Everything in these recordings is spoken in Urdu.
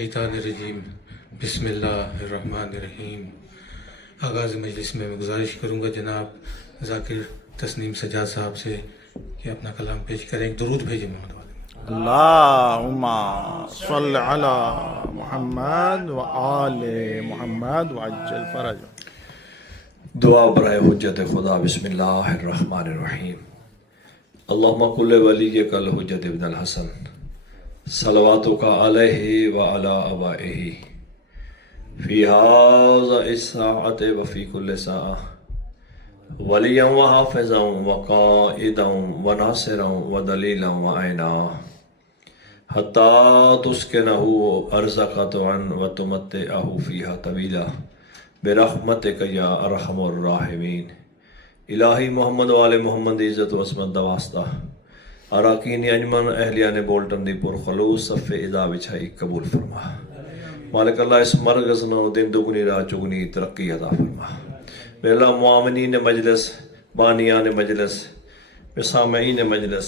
شیطان الرجیم بسم اللہ الرحمن الرحیم۔ آغاز مجلس میں گزارش کروں گا جناب ذاکر تسنیم سجاد صاحب سے کہ اپنا کلام پیش کریں، ایک درود بھیجیں محمد والے۔ اللہم صل علی محمد و آل محمد وعجل فرج۔ دعا برائے حجت خدا۔ بسم اللہ الرحمن الرحیم۔ اللہم کل ولیک الحجت ابن الحسن صلواتک علیہ وعلی آبائہ فی ھذا الساعۃ وفی کل ساعۃ ولیا وحافظا وقائدا وناصرا ودلیلا وعینا حتی تسکنہ ارضک طوعا وتمتعہ فیہا طویلا برحمتک یا ارحم الراحمین۔ الہی محمد و آل محمد عزت و عصمت دا واسطہ اراکین انجمن اہلیان بولٹن دی پرخلوص صف ادا بچھائی قبول فرما۔ مالک اللہ اس مرکز نو دن دگنی راہ چگنی ترقی عطا فرما۔ میرے اللہ معاونین مجلس، بانیان مجلس، سامعین مجلس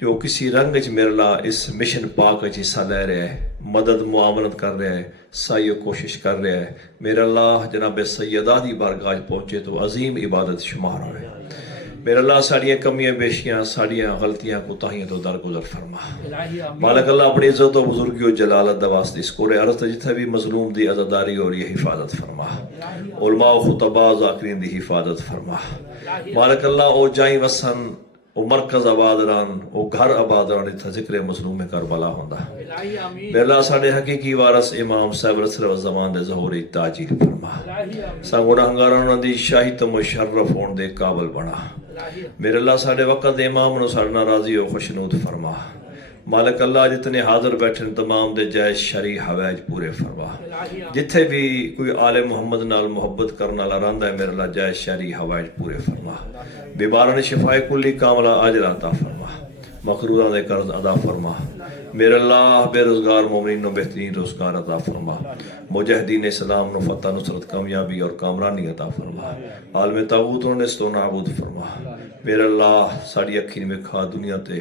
جو کسی رنگ چ میرے اللہ اس مشن پاک چ حصہ لے رہے ہیں، مدد معاونت کر رہے ہیں، سعی و کوشش کر رہے ہیں، میرے اللہ جناب سیدہ دی بارگاہ پہنچے تو عظیم عبادت شمار ہوئے۔ میرے اللہ ساڑیاں کمیاں بیشیاں، ساڑیاں غلطیاں کوتاہیاں تو درگزر فرما۔ مالک اللہ اپنی عزت و بزرگی و جلالت دا واسطے اس کورے عرض جتھے بھی مظلوم دی عزاداری اور یہ حفاظت فرما۔ علماء و خطباء ذاکرین دی حفاظت فرما۔ مالک اللہ او جائیں وسن، او مرکز آباد ران، او گھر آباد ران، اتھا ذکر مظلوم کربلا ہوندا۔ میرے اللہ ساڑے حقیقی وارث امام صاحب رسول الزمان دے ظہوری تاجیل فرما۔ سا گناہگاراں دی شاہی تو مشرف ہون دے قابل بنا۔ میرے اللہ ساڑے وقت دے امام نو ساڑنا راضی و خوشنود فرما۔ مالک اللہ جتنے حاضر بیٹھن تمام دے جائز شرعی حوائج پورے فرما۔ جتھے بھی کوئی آل محمد نال محبت کرنا لراندا ہے میرے اللہ جائز شرعی حوائج پورے فرما۔ بیماران شفائے کلی کاملہ عاجلہ عطا فرما۔ مقروران دے قرض ادا فرما۔ میرے اللہ بے روزگار مومنین نو بہترین روزگار عطا فرما۔ مجاہدین اسلام نو فتح نصرت کامیابی اور کامرانی عطا فرما۔ عالم طاغوت نو نست و نابود فرما۔ میرے اللہ ساڑی اکھی میں کھا دنیا تے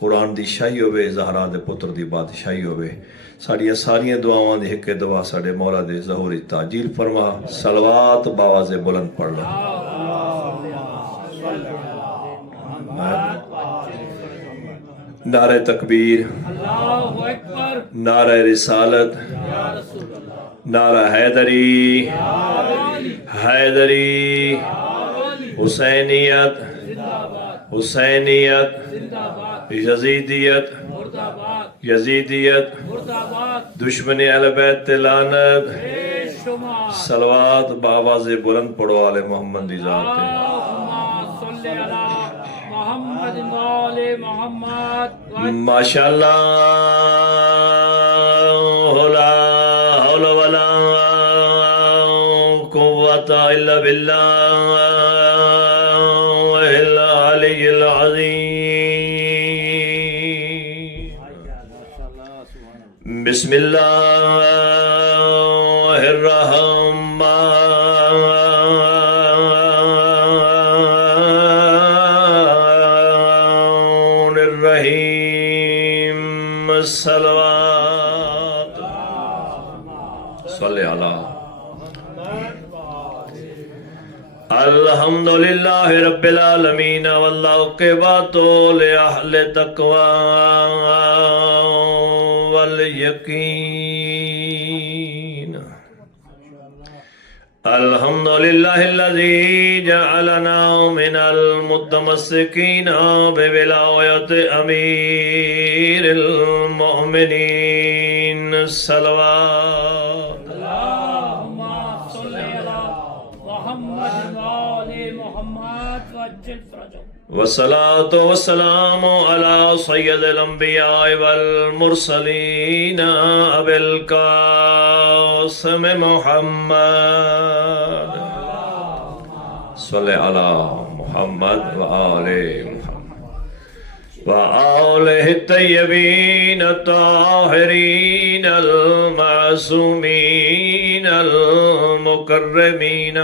قرآن دی شاہی ہوئے، زہرا دے پتر دی بادشاہی ہوئے۔ ساڑیاں ساریاں دعاواں دی حق دعا ساڑے مولا دے ظہوری تاجیل فرما۔ صلوات باواز بلند پڑھ لو۔ نعرہ تکبیر، نعرہ رسالت، نعرہ حیدری، حیدری، حسینیت، حسینیت، یزیدیت، یزیدیت، دشمن اہل بیت لعنت۔ صلوات باواز بلند پڑھو آل محمد دی ذات ہے۔ ماشاءاللہ لا حول ولا قوت الا باللہ العلی العظیم۔ بسم اللہ الرحمن صلوات صلی علی الحمدللہ رب العالمین والعاقبۃ لأہل التقوی والیقین۔ الحمدللہ الذی جعلنا من المتمسکین بولایت امیر المؤمنین۔ صلوات اللہم صل علی محمد وآل محمد وعجل فرجهم۔ والصلاة والسلام على سید الانبیاء والمرسلین ابی القاسم محمد صلی علی محمد وآل محمد وآلہ الطیبین الطاہرین المعصومین المکرمین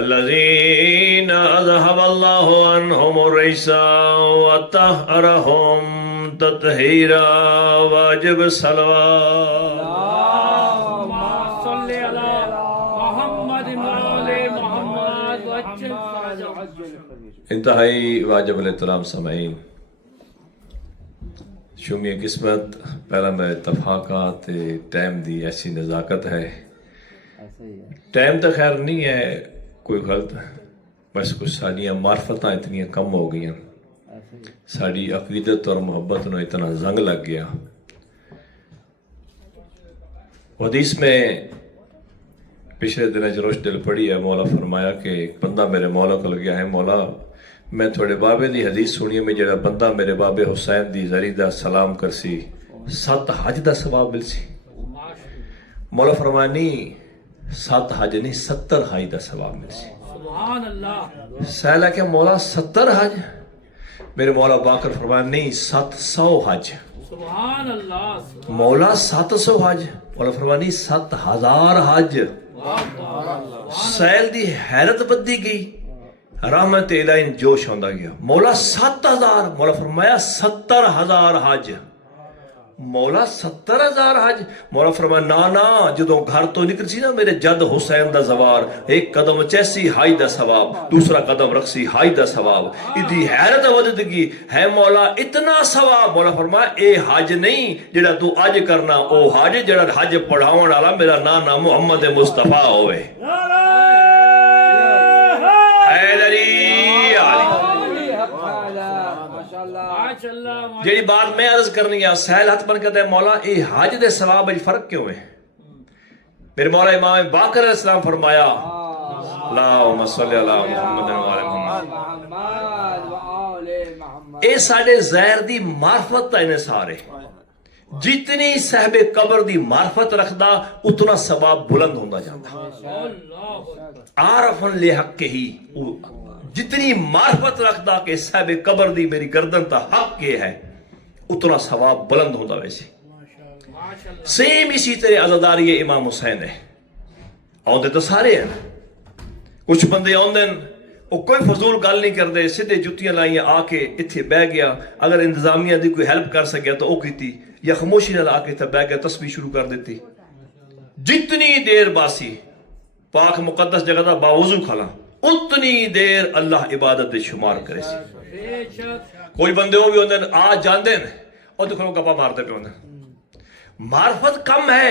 الذين أذهب الله عنهم الرجس وطهرهم تطہیرا واجب صلوات اللهم صل على محمد وآل محمد وعجل فرجهم. انتہائی واجب الاحترام سامعین، شمی قسمت پہلا میرے اتفاقات ٹائم دی ایسی نزاکت ہے. ٹائم تو خیر نہیں ہے کوئی غلط، بس کچھ ساڑیاں معرفتاں اتنی کم ہو گئی ہیں، ساری عقیدت اور محبت نو اتنا زنگ لگ گیا. حدیث میں پچھلے دنوں روش دل پڑی ہے، مولا فرمایا کہ ایک بندہ میرے مولا کو گیا ہے، مولا میں تھوڑے بابے دی حدیث سنی میں جڑا بندہ میرے بابے حسین دی زری دا سلام کرسی 7 حج دا ثواب ملسی. مولا فرمایا نہیں 7 حج نہیں 70 حج دا ثواب ملسی. سبحان اللہ. سہلا کہ مولا 70 حج؟ میرے مولا باقر فرمایا نہیں 700 حج. سبحان اللہ. مولا 700 حج؟ مولا فرمایا نہیں 7000 حج. سیل دی حیرت بدی گئی، رحمت الہی جوش ہوندا گیا. مولا 7000؟ مولا فرمایا 70000 حج. مولا 70000 حج؟ مولا فرمایا نا جدوں گھر تو نکل سی نا میرے جد حسین دا زوار، ایک قدم چیسی حج دا ثواب، دوسرا قدم رکھسی حج دا ثواب. ادھی حیرت ودد گئی ہے مولا اتنا ثواب. مولا فرمایا اے حج نہیں جڑا تو اج کرنا، او حج جڑا حج پڑھاون والا میرا نانا محمد مصطفیٰ ہوئے. جیڑی بات میں عرض کرنی ہے، سہل ہاتھ بن کہتا ہے مولا اے حج دے ثواب وچ فرق کیوں ہے؟ میرے مولا امام باقر علیہ السلام فرمایا اللہم صلی اللہ محمد وعلی محمد. اے ساڑے زہر دی معرفت ہے انہیں سارے، جتنی صاحب قبر دی معرفت رکھدا اتنا ثواب بلند ہوندہ جاتا. عارفن لے حق کے ہی، جتنی معرفت رکھدا کہ صاحب قبر دی میری گردن تا حق کے ہے اتنا ثواب بلند ہوتا. ویسے سیم اسی طرح عزاداری امام حسین ہے. آندے تو سارے ہیں، کچھ بندے آندے وہ کوئی فضول گل نہیں کرتے، سیدھے جتیاں لائیاں آ کے اتھے بہ گیا، اگر انتظامیہ دی کوئی ہیلپ کر سکیا تو وہ کیتی، یا خاموشی نال آ کے اتھے بہ گیا تسبیح شروع کر دیتی. جتنی دیر باسی پاک مقدس جگہ دا باوضو کھلا اتنی دیر اللہ عبادت دے شمار کرے سی. کوئی بندے وہ بھی ہوندے آ جاندے ہیں اور دکھنوں گپا مارتے پہ ہوندے. معرفت کم ہے.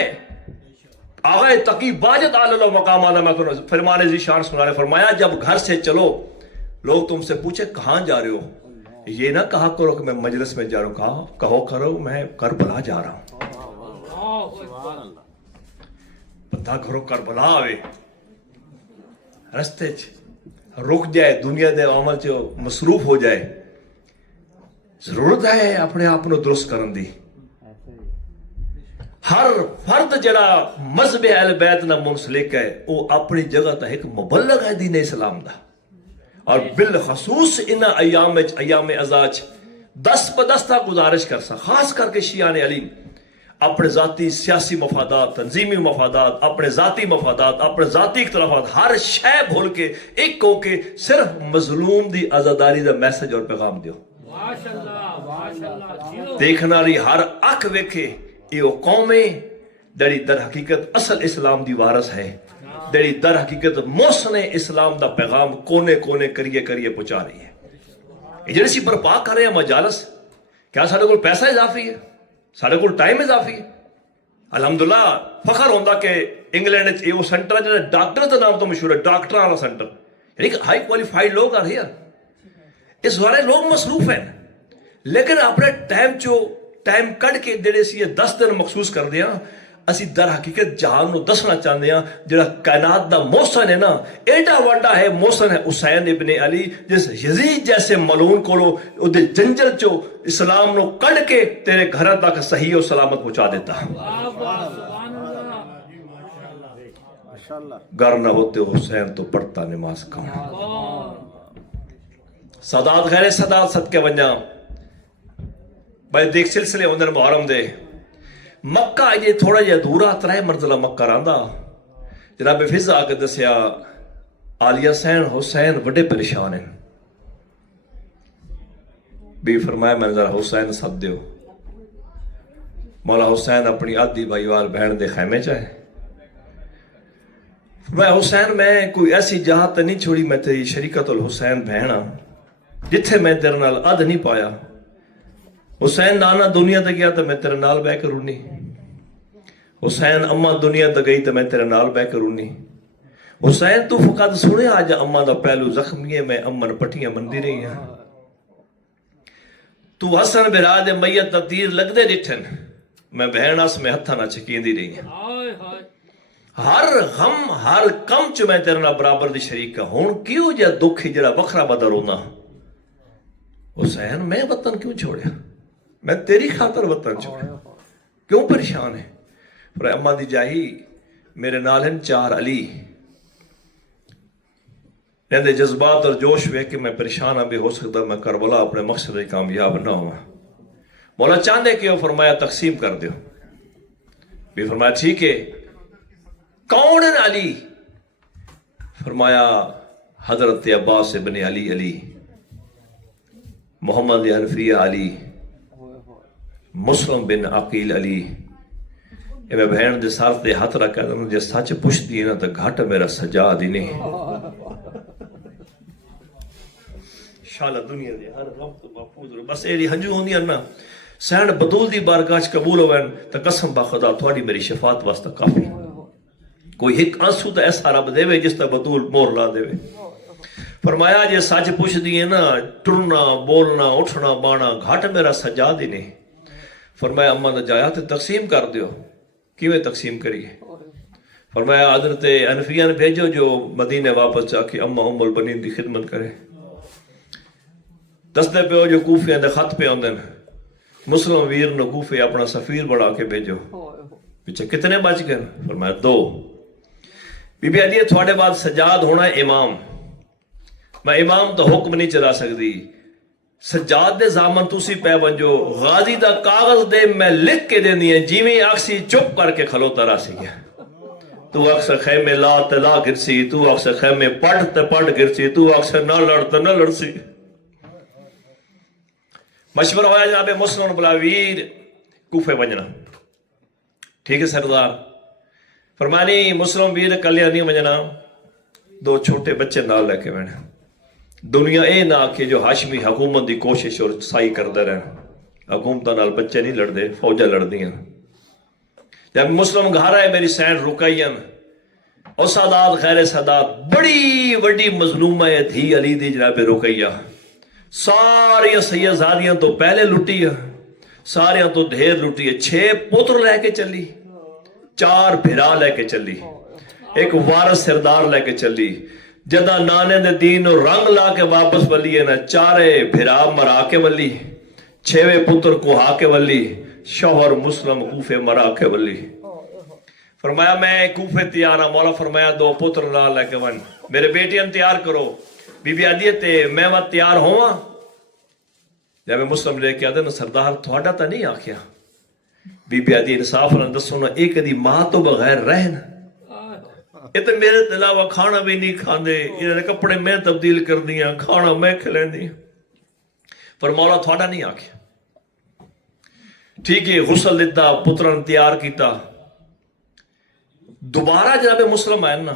آغا تقی باجت آلہ مقام آلہ میں فرمان ذی شان سنا رہے، فرمایا جب گھر سے چلو لوگ تم سے پوچھے کہاں جا رہے ہو، یہ نہ کہا کرو کہ میں مجلس میں جا رہا ہوں، کہو کرو میں کربلا جا رہا ہوں. بندہ گھروں کربلا آوے رستے رک جائے، دنیا دے عمل چ مصروف ہو جائے، ضرورت ہے اپنے آپ کو درست کرن دی. ہر فرد جڑا مذہب اہل بیت نہ منسلک ہے وہ اپنی جگہ تا ایک مبلغ ہے دین اسلام دا. اور بالخصوص ان ایام ازاج دست بدستہ گزارش کرسا، خاص کر کے شیعان علی اپنے ذاتی سیاسی مفادات، تنظیمی مفادات، اپنے ذاتی مفادات، اپنے ذاتی اختلافات، ہر شے بھول کے ایک ہو کے صرف مظلوم دی آزاداری دا میسج اور پیغام دیو. دیکھنا رہی ہر اکھ ویکھے یہ قومیں دڑی در حقیقت اصل اسلام دی وارث ہے، دڑی در حقیقت محسن اسلام دا پیغام کونے کونے کریے پہنچا رہی ہے. یہ جڑی سی برپا کر رہے ہیں مجالس، کیا سارے کو پیسہ اضافی ہے، سارے کو ٹائم اضافی ہے؟ الحمدللہ فخر ہوندہ کہ انگلینڈ یہ وہ سینٹر ہے ڈاکٹر کا نام تو مشہور ہے، ڈاکٹر والا سینٹر، یعنی کہ ہائی کوالیفائڈ لوگ آ رہے ہیں. اس بارے لوگ مصروف ہیں، لیکن اپنے ٹائم کٹ کے جڑے سی یہ 10 دن مخصوص کر دیا. اسی در حقیقت جہان نو دسنا چاہتے ہیں جڑا کائنات دا محسن ہے نا، ایڈا وڈا ہے محسن ہے حسین ابن علی، جس یزید جیسے ملعون کولو اودے جنجل چو اسلام نو کڈ کے تیرے گھر تک صحیح و سلامت پہنچا دیتا. گر نہ ہوتے حسین تو پڑھتا نماز کم. سادات غیر سادات صدقے ونجا بھائی دیکھ سلسلے ہوندے محرم دے. مکہ یہ تھوڑا جہا دورا 3 منزلہ مکہ رہندا. جناب فضا آ کے دسیا عالیہ حسین بڑے پریشان ہیں. بی فرمایا میں ذرا حسین سد دیو. مولا حسین اپنی آدھی بھائی وال بہن دے خیمے چاہے میں حسین میں کوئی ایسی جہاں تے نہیں چھوڑی میں تیری شریکت الحسین بہنا جتھے میں تیرے نال ادھ نہیں پایا حسین نانا دنیا تے گیا تو میں تیرے نال بہ کے رونی حسین اماں دنیا تے گئی تو میں تیرے نال بہ کے رونی حسین تو فقط سنے آج اماں دا پہلو زخمی ہے میں امن پٹیاں بندی رہی ہیں تو حسن برا دے میت دا تیر لگ دے ڈٹھن میں بہن اس میں ہتھا نہ چکیندی رہی ہیں ہائے ہائے ہر غم ہر کم چ میں تیرے نال برابر دی شریک ہوں کیوں جا دکھ جڑا وکھرا بدا رونا حسین میں وطن کیوں چھوڑیا میں تیری خاطر وطن چھوڑیا کیوں پریشان ہے پر اماں دی جاہی میرے نال ہیں 4 علی اندے جذبات اور جوش ویکھ کے میں پریشان ہاں بھی ہو سکتا میں کربلا اپنے مقصد کامیاب نہ ہوا مولا چاندے کہ وہ فرمایا تقسیم کر دیو بھی فرمایا ٹھیک ہے کون ہے علی فرمایا حضرت عباس ابن علی علی محمد حنفیہ علی مسلم بن عقیل علی اے میں بہن دے سار تے ہاتھ رکھا دوں جے سچ پوچھ دی نا تے گھٹ میرا سجاد ہی نہیں شالا دنیا دے ہر وقت محفوظ رہے بس ایڑی ہنجو ہوندی نا سینڈ بدول دی بارگاہ چ قبول ہوئن تے قسم با خدا تھوڑی میری شفاعت واسطہ کافی کوئی ایک آنسو تے ایسا رب دے جس تے بدول مور لا دے فرمایا جے سچ پوچھ دیے نا ٹرنا بولنا اٹھنا بانا گھٹ میرا سجاد ہی نہیں فرمایا اماں دا جایا تے تقسیم کر دیو کیویں تقسیم کریے فرمایا حضرت حنفیہ نے بھیجو جو مدینے واپس جا کے اماں ام البنین دی خدمت کرے دستے پہ جو کوفے دے خط پہ ہوندے مسلم ویر نو کوفے اپنا سفیر بڑھا کے بھیجو پیچھے کتنے بچ گئے فرمایا 2 بی بی علی تھوڑے بعد سجاد ہونا ہے امام میں امام تو حکم نہیں چلا سکتی سجاد دے زامن تسی پہ ونجو غازی دا کاغذ دے میں لکھ کے دینی ہے جیویں آکسی چپ کر کے کھلوتا رہا سی گیا تو اکثر خیمے لا تے لا گرسی تو اکثر خیمے پڑھ تے پڑھ گرسی تو اکثر نہ لڑ تے نہ لڑسی مشورہ ہویا جناب مسلم بلا ویر کوفے ونجنا ٹھیک ہے سردار فرمانی مسلم ویر کلیا نہیں ونجنا 2 چھوٹے بچے نال لے کے بیٹھے دنیا اے نہ کہ جو ہاشمی حکومت دی کوشش اور سائی کردے رہے حکومتاں نال بچے نہیں لڑدے فوجاں لڑدیاں جب مسلم گھر آئے میری سینڈ رکائین اور سادات خیر سادات بڑی وڈی مظلومہ تھی علی دی جناب رکیہ ساری سیدزادیاں تو پہلے لٹی ہے ساریاں تو ڈھیر لٹی ہے 6 پتر لے کے چلی 4 بھرا لے کے چلی ایک وارث سردار لے کے چلی جدہ نانے دے دین رنگ لا کے واپس ولی ہے نا 4 بھرا مرا کے ولی 6 پتر کوہا کے ولی شوہر مسلم کوفے مرا کے ولی فرمایا میں کوفے تیار ہاں مولا فرمایا 2 پتر لا لے کے ون میرے بیٹیاں تیار کرو بی بی عدیت میں وہاں تیار ہوا جب میں مسلم لے کے آدھے نا سردار تھوڑا تا نہیں آکھیا بی بی عدیت انصاف نہ دسو نا ایک دی ماں تو بغیر رہن یہ تو میرے علاوہ کھانا بھی نہیں کھاندے انہوں نے کپڑے میں تبدیل کر دیا کھانا میں کھلیں دی پر مولا تھوڑا نہیں آکھیا ٹھیک ہے غسل دیتا پتران تیار کیتا دوبارہ جناب مسلم آئے نا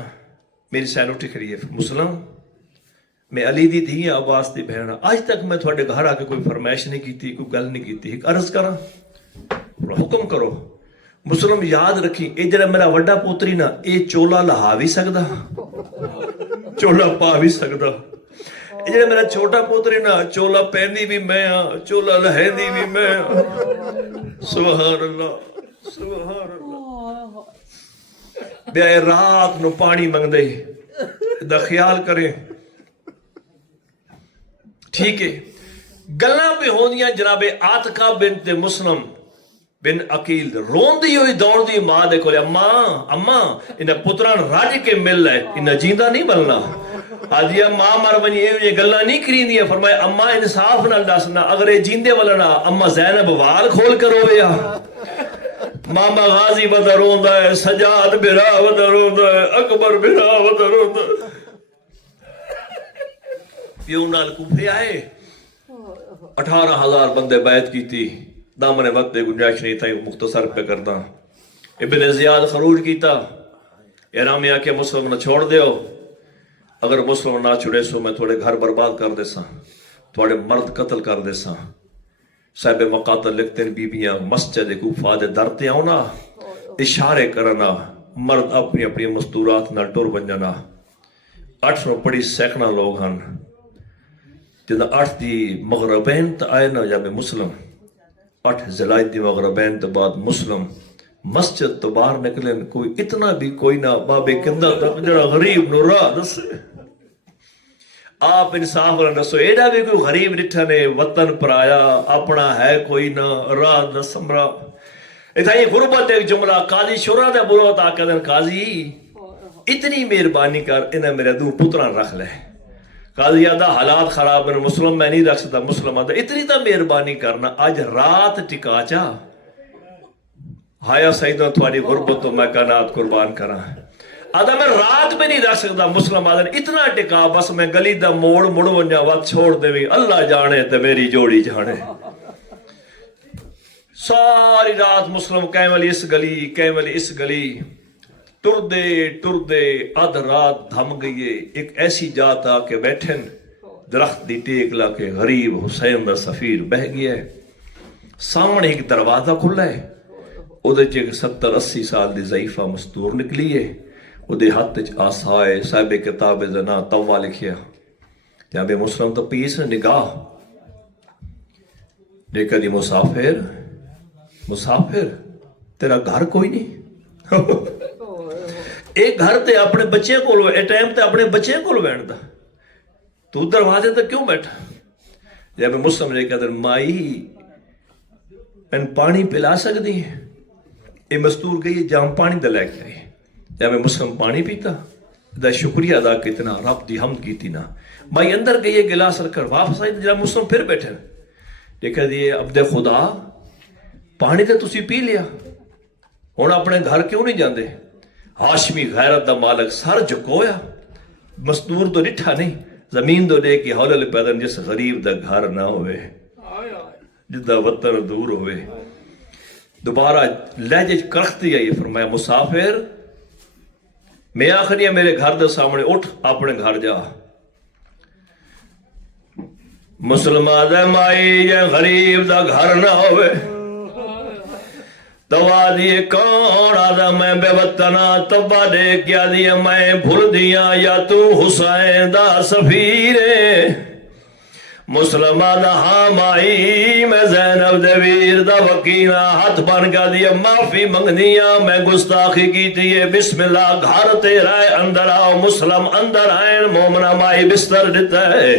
میری سین اٹھی کھڑی ہے مسلم میں علی دی تھی عباس دی بہن آج تک میں تھوڑے گھر آ کے کوئی فرمائش نہیں کیتی کوئی گل نہیں کیتی ایک عرض کرا حکم کرو مسلم یاد رکھی اے جڑا میرا وڈا پوتری نا اے چولا لہا بھی سکدا چولا پا بھی سکدا اے جڑا میرا چھوٹا پوتری نا چولا پہندی بھی میں ہاں چولا لہندی بھی میں ہاں سبحان اللہ سبحان اللہ بے رات نو پانی منگ دے دا خیال کریں ٹھیک ہے گلاں پہ ہوندیاں جناب عاتقہ بنت مسلم بن عقیل رون دی ہوئی دوڑ دی ماں دے کولے اماں انہیں پتران راج کے مل ہے انہیں جیندہ نہیں ملنا آدھیا ماں مر بنی یہ گلاں نہیں کریں دیا فرمایا اماں انصاف نہ دسنا اگر یہ جیندے والا اماں زینب وال کھول کر رویا ماما غازی ودا روندا ہے سجاد بھرا ودا روندا ہے اکبر بھرا ودا روندا ہے پیو نال کوفے آئے 18,000 بندے بیعت کی تھی دامن وقت دے گنجائش نہیں تھا، مختصر پہ کرتا. ابن زیاد خروج کیتا، احرامی آکے مسلم نہ چھوڑ دیو، اگر مسلم نہ چھڑے سو میں تھوڑے گھر برباد کر دے ساں، تھوڑے مرد قتل کر دے ساں. صاحب مقاتل لکھتے ہیں بیبیاں مسجد کوفہ دے درتے آؤنا، اشارے کرنا، مرد اپنی اپنی مستورات نہ ٹر بن جانا. 8 پڑی سینکڑا لوگ ہن جدہ 8 دی مغربین تا آئے نا جب مسلم 8 ذلائد دی مغربین تا بعد مسلم مسجد تو باہر نکلے، کوئی اتنا بھی کوئی نہ بابے کندہ تک جڑا غریب نو راہ دسے. آپ انصاف نہ دسو، ایڈا بھی کوئی غریب نٹھا نے وطن پر آیا اپنا ہے کوئی نہ راہ نہ سمرا. اتھائی غربت ایک جملہ قاضی شورا دے بولو تا کہدن قاضی اتنی مہربانی کر انہیں میرے دو پتران رکھ لے. قاضی آدھا حالات خراب ہیں مسلم میں نہیں رکھ سکتا. مسلم آدھا اتنی تا مہربانی کرنا آج رات ٹکا چا ہایا سیدوں تھوڑی غربت تو میں کائنات قربان کرا. آدھا میں رات میں نہیں رکھ سکتا. مسلم آدھا اتنا ٹکا بس میں گلی دا موڑ ونجا وقت چھوڑ دے بھی اللہ جانے تے میری جوڑی جانے. ساری رات مسلم کہیں والی اس گلی کہیں والی اس گلی ٹر دے ادھ رات دھم گئیے. ایک ایسی جات آ کے بیٹھن درخت دی ٹیک لا کے غریب حسین دا سفیر بہ گیا ہے. سامنے ایک دروازہ کھلا ہے، او دے چ 70-80 سال دی ضعیفہ مستور نکلی ہے. او دے ہاتھ وچ آسائے صاحب کتاب زنا توا لکھیا. جب مسلم تو پیس نگاہ دیکھا دی مسافر تیرا گھر کوئی نہیں. ایک گھر تے اپنے بچے کو ٹائم تے اپنے بچے کو ویندا تو دروازے تے کیوں بیٹھا. جب مسلم نے کہا مائی ان پانی پلا سکتی ہے. یہ مستور گئی جام پانی دے لے کے آئی. جب مسلم پانی پیتا دا شکریہ ادا کتنا رب دی حمد کیتی نا. مائی اندر گئی گلاس رکھ کر واپس آئی. جب مسلم پھر بیٹھے دیکھا دیئے عبد خدا پانی تے تسی پی لیا ہون اپنے گھر کیوں نہیں جاندے. ہاشمی غیرت دا مالک سر جھکویا. مستور تو نٹھا نہیں زمین تو دے کے ہولے پیدن جس غریب دا گھر نہ ہوئے جس دا وطن دور ہوئے. دوبارہ لہجے کرختی آئی فرمایا مسافر میں آخری ہے میرے گھر دے سامنے اٹھ اپنے گھر جا. مسلمان دے مائی جے غریب دا گھر نہ ہوئے دوا دیئے کون آدھا میں بے وطنہ تبا دے کیا دیئے میں بھول دیا یا تو حسین دا سفیرے. مسلمہ دا ہاں مائی میں زینب دے ویر دا وکینہ ہاتھ بن کا دیئے معافی منگ دیا میں گستاخی کی دیئے. بسم اللہ گھر تیرا ہے اندر آؤ. مسلم اندر آئیں مومنہ مائی بستر دیتا ہے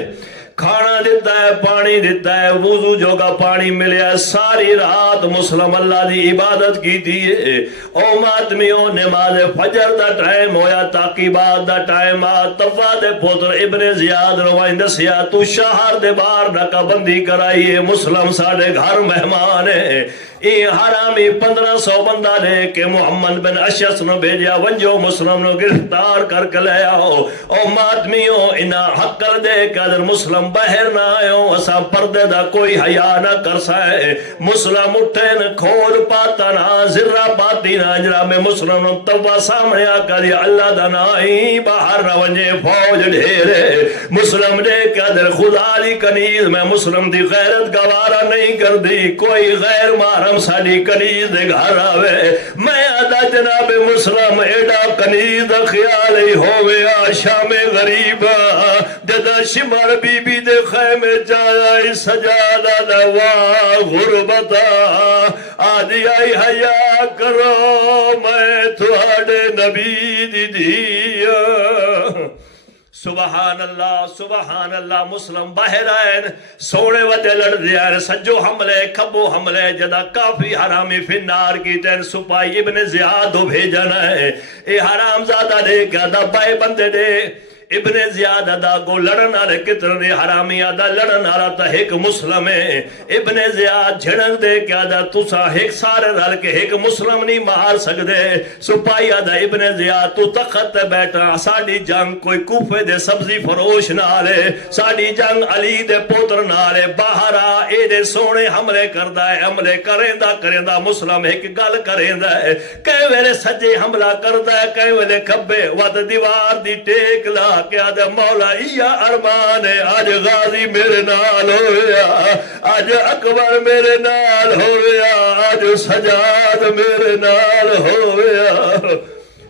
کھانا دیتا ہے پانی دیتا ہے وضو جو کا پانی ملے. ساری رات مسلم اللہ دی عبادت کی دیئے. او ماتمیوں نماز فجر دا ٹائم ہویا تاقیبات دا ٹائم آ. توا دے پوتر ابن زیاد روائن دسیا تو شہر دے بار ڈکا بندی کرائیے. مسلم ساڑے گھر مہمان ہے. یہ حرامی 1500 بندہ لے کے محمد بن اشعث نو بھیجیا ونجو مسلم نو گرفتار کر کے لے آؤ. او ماتمیوں انہا حق کر دے کہ اگر مسلم بہر نہ آئیوں اسا پردے دا کوئی حیاء نہ کر سائے. مسلم اٹھیں کھول پاتا نہ ذرہ پاتی نہ اجرا میں مسلم نو توا سامنے آکا دیا اللہ دا نائی باہر نہ ونجے فوج ڈھیرے. مسلم دے کہ اگر خدا لی کنیز میں مسلم دی غیرت گوارا نہیں کر دی کوئی غیر مارا ساڑی کنیز دے گھر آوے. میں آدھا جناب مسلم ایڈا کنیز دا خیال ہی ہوئے آشام غریبا جدا شمر بی بی دے خیمے جایا سجادہ دوا غربتا آدھی آئی حیاء کرو میں تھوڑے نبی دی دیا. سبحان اللہ. مسلم باہر آئین سوڑے وجہ لڑ دیا سجو حملے کھبو حملے جدا کافی حرامی فی النار کی تین سپائی ابن زیاد بھیجن ہے. اے حرام زادہ دے کیا دبائے بندے دے ابن زیاد ادا کو لڑن والے کتنے حرامی ادا لڑن والا تا ایک مسلم ہے ابن زیاد جھڑک دے کہ ادا تسا ایک سارے رل کے ایک مسلم نہیں مار سکدے سپاہی ادا ابن زیاد تو تخت تے بیٹھا ساڈی جنگ کوئی کوفے دے سبزی فروش نال ہے ساڈی جنگ علی دے پوتر نال ہے باہر آ اے دے سونے حملے کردا ہے حملے کریندا مسلم ایک گل کریندا ہے کئی ویلے سجے حملہ کردا ہے کئی ویلے کھبے ود دیوار دی ٹیک لا کہ آدھے مولا یا ارمان ہے آج غازی میرے نال ہویا آج اکبر میرے نال ہویا آج سجاد میرے نال ہویا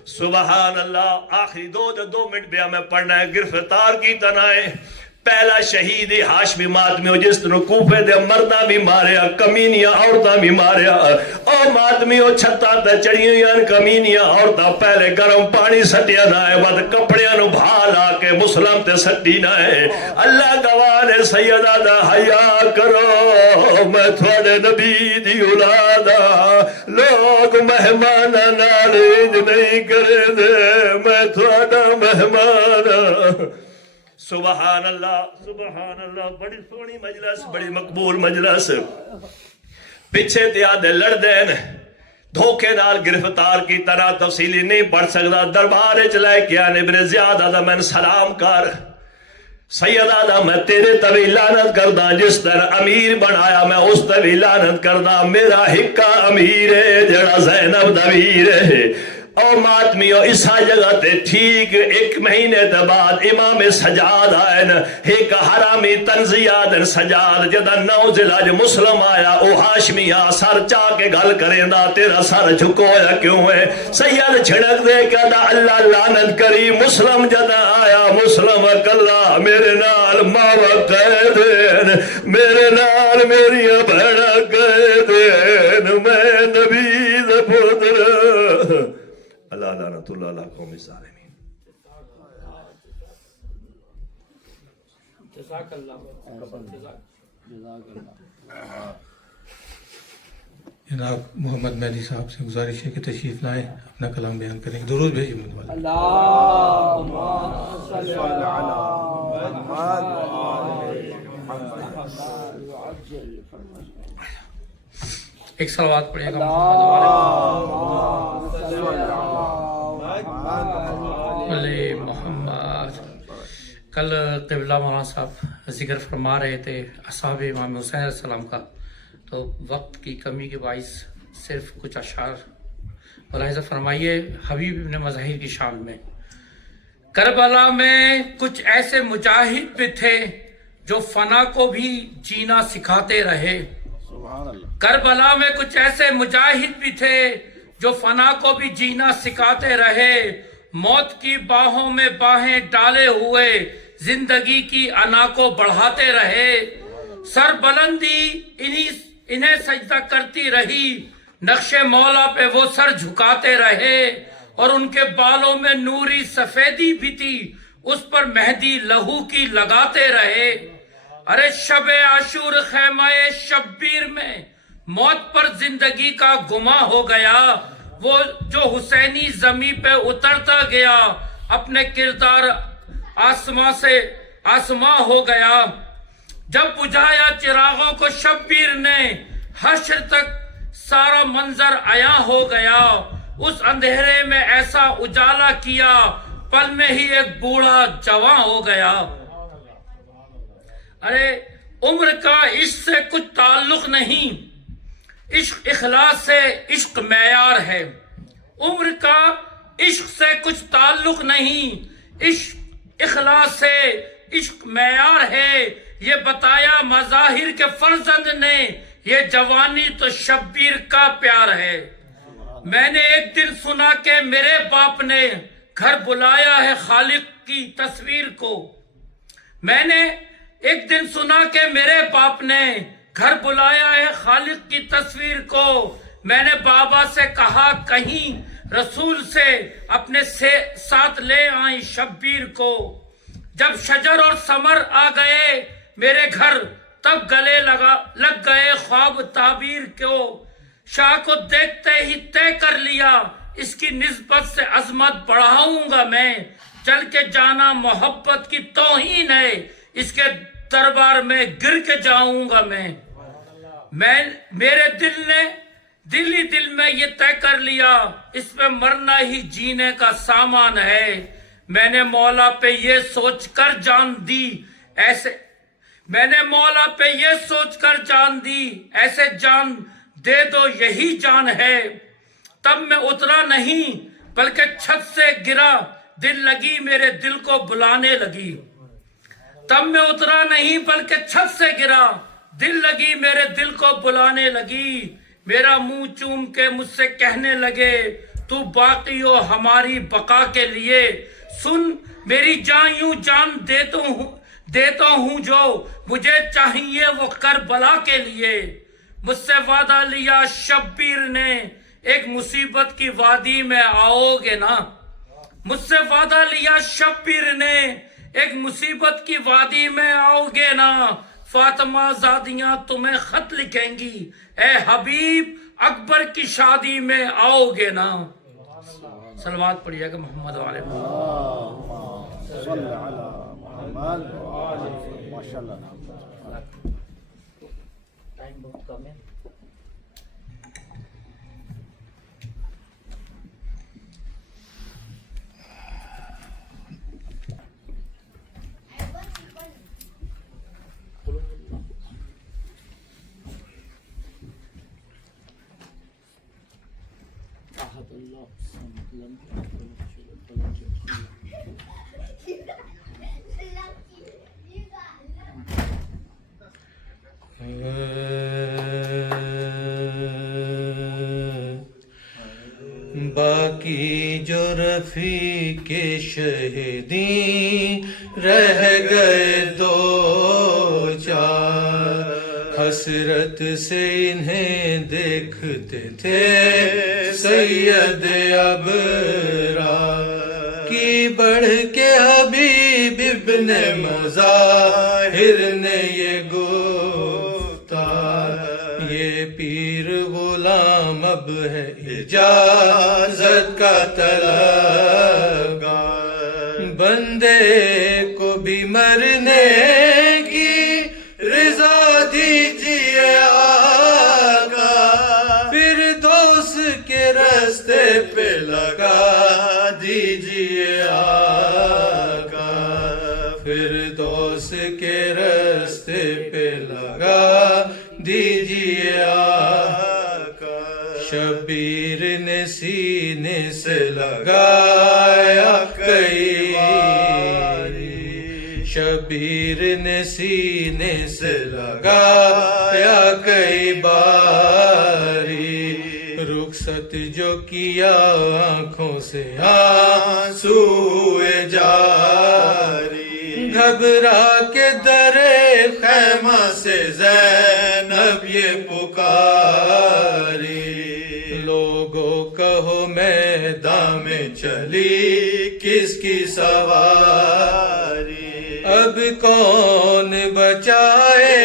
سبحان اللہ آخری دو منٹ بیا میں پڑھنا ہے گرفتار کی تنائے پہلا شہید ہاشمی ماتمیوں جس نے کوفے دے مردہ بھی ماریا کمینیاں عورتاں بھی ماریا او ماتمیوں چھتا تے چڑیوں یان کمینیاں عورتاں پہلے گرم پانی سٹیا نہ ہے بعد کپڑیاں نو بھال آ کے مسلم تے سٹی نہ ہے اللہ گواہ نے سیدہ دا حیا کرو میں تھوڑے نبی دی اولاد لوگ مہمان نال نہیں کرے دے میں تھوڑا مہمان سبحان اللہ بڑی سونی مجلس بڑی مقبول مجلس پیچھے تے آدھے لڑ دین دھوکے نال گرفتار کی طرح تفصیلی نہیں پڑھ سکتا دربار چلائے کیا ابن زیاد آدھا میں سلام کر سید آدھا میں تیرے تبھی لعنت کردہ جس طرح امیر بنایا میں اس تبھی لعنت کردہ میرا ہکا امیر ہے جڑا زینب دویر ہے او ماتمیو اسا جگہ تے ٹھیک ایک مہینے دے بعد امام سجاد آئین ایک حرامی تنزیاد سجاد جدا نو زلاج مسلم آیا او ہاشمی آ سر چاہ کے گل کریں دا تیرا سر جھکویا کیوں ہے سید چھڑک دے کہ دا اللہ لعنت کری مسلم جدا آیا مسلم کلا میرے نال ماوا قیدین میرے نال میری بھڑا قیدین میں نبی دے پتر اللہ لعنت اللہ علیہ قوم الظالمین جزاک اللہ جناب محمد مہدی صاحب سے گزارش ہے کہ تشریف لائیں اپنا کلام بیان کریں درود بھیجیں مجھ والا اللہم صلی علی ایک صلوات پڑھے گا محمد کل قبلہ مولانا صاحب ذکر فرما رہے تھے اصحاب امام حسین علیہ السلام کا تو وقت کی کمی کے باعث صرف کچھ اشعار ملاحظہ فرمائیے حبیب ابن مظاہر کی شان میں کربلا میں کچھ ایسے مجاہد بھی تھے جو فنا کو بھی جینا سکھاتے رہے کربلا میں کچھ ایسے مجاہد بھی تھے جو فنا کو بھی جینا سکھاتے رہے موت کی باہوں میں باہیں ڈالے ہوئے زندگی کی انا کو بڑھاتے رہے سر بلندی انہیں سجدہ کرتی رہی نقش مولا پہ وہ سر جھکاتے رہے اور ان کے بالوں میں نوری سفیدی بھی تھی اس پر مہدی لہو کی لگاتے رہے ارے شب عاشور خیمہ شبیر میں موت پر زندگی کا گما ہو گیا وہ جو حسینی زمین پہ اترتا گیا اپنے کردار آسماں سے آسماں ہو گیا جب بجھایا چراغوں کو شبیر نے حشر تک سارا منظر عیاں ہو گیا اس اندھیرے میں ایسا اجالا کیا پل میں ہی ایک بوڑھا جوان ہو گیا ارے عمر کا عشق سے کچھ تعلق نہیں عشق اخلاص سے عشق معیار ہے عمر کا عشق سے کچھ تعلق نہیں عشق اخلاص سے عشق معیار ہے یہ بتایا مظاہر کے فرزند نے یہ جوانی تو شبیر کا پیار ہے میں نے ایک دن سنا کہ میرے باپ نے گھر بلایا ہے خالق کی تصویر کو میں نے ایک دن سنا کہ میرے باپ نے گھر بلایا ہے خالق کی تصویر کو میں نے بابا سے کہا کہیں رسول سے اپنے ساتھ لے آئیں شبیر کو جب شجر اور ثمر آ گئے میرے گھر تب گلے لگ گئے خواب تعبیر کو شاہ کو دیکھتے ہی طے کر لیا اس کی نسبت سے عظمت بڑھاؤں گا میں جل کے جانا محبت کی توہین ہے، اس کے دربار میں گر کے جاؤں گا میں میرے دل ہی دل میں یہ طے کر لیا، اس پہ مرنا ہی جینے کا سامان ہے۔ میں نے مولا پہ یہ سوچ کر جان دی ایسے ایسے جان دے دو یہی جان ہے۔ تب میں اترا نہیں بلکہ چھت سے گرا، دل لگی میرے دل کو بلانے لگی۔ تب میں اترا نہیں بلکہ چھت سے گرا، دل لگی میرے دل کو بلانے لگی۔ میرا منہ چوم کے مجھ سے کہنے لگے تو باقی ہو ہماری بقا کے لیے، سن میری جان یوں جان دیتا ہوں جو مجھے چاہیے وہ کربلا کے لیے۔ مجھ سے وعدہ لیا شبیر نے ایک مصیبت کی وادی میں آؤ گے نا، مجھ سے وعدہ لیا شبیر نے ایک مصیبت کی وادی میں آؤ گے نا، فاطمہ زادیاں تمہیں خط لکھیں گی اے حبیب اکبر کی شادی میں آؤ گے نا۔ صلوات پڑھیے گا محمد والے صلی علی محمد ماشاءاللہ۔ ٹائم بہت کم ہے۔ باقی جو رفیق شہیدی رہ گئے دو چار، حسرت سے انہیں دیکھتے تھے سید ابرار کی بڑھ کے حبیب ابن مظاہر نے یہ گفتار، یہ پیر غلام اب ہے اجازت کا طلبگار، بندے کو بھی مرنے کی رضا دیجیے آقا، پھر دوست کے راستے پہ لگا دیجیے آقا، پھر دوست کے راستے پہ لگا دیجیے آقا۔ شبیر نے سینے سے لگایا کئی باری، شبیر نے سینے سے لگایا کئی باری، رخصت جو کیا آنکھوں سے آنسو جاری، گھبرا کے در خیمہ سے زینب یہ پکاری، لوگوں کہو میدان میں چلی کس کی سواری، اب کون بچائے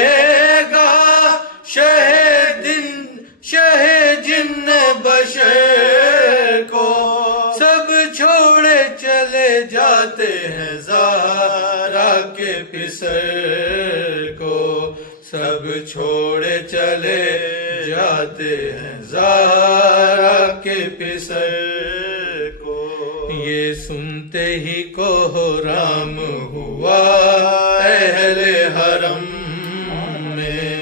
گا شہ جن بشر کو، سب چھوڑے چلے جاتے ہیں زہرا کے پسر کو، سب چھوڑے چلے جاتے ہیں زہرا کے پسر کو۔ یہ سنتے ہی کوہرام ہوا اہل حرم میں،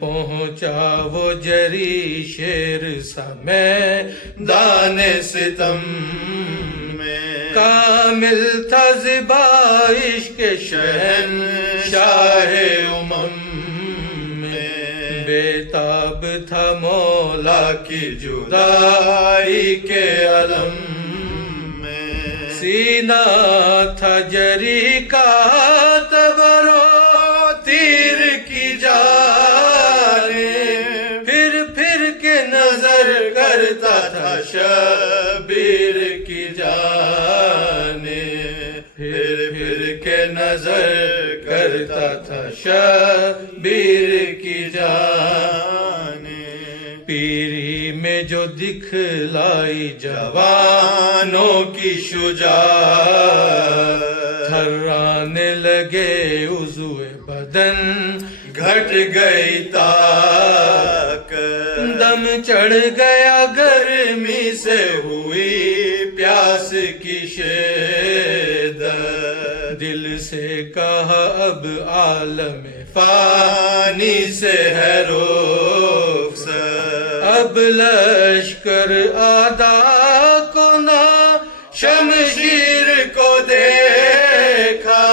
پہنچا وہ جری شیر سا میدان ستم میں، کامل تھا زبائش کے شہنشاہ بےتاب تھا مولا کی جدائی کے علم میں، سینہ تھا جری کا تبر و تیر کی جانب، پھر کے نظر کرتا تھا شبیر کی جانب، پھر کے نظر کرتا تھا شبیر کی جانب، پیری میں جو دکھلائی جوانوں کی شجاعت، تھرانے لگے عضو بدن گھٹ گئی طاقت، دم چڑھ گیا گرمی سے ہوئی پیاس کی شدت، دل سے کہا اب عالم فانی سے ہے رخصت، اب لشکر آدھا کو نہ شمشیر کو دیکھا،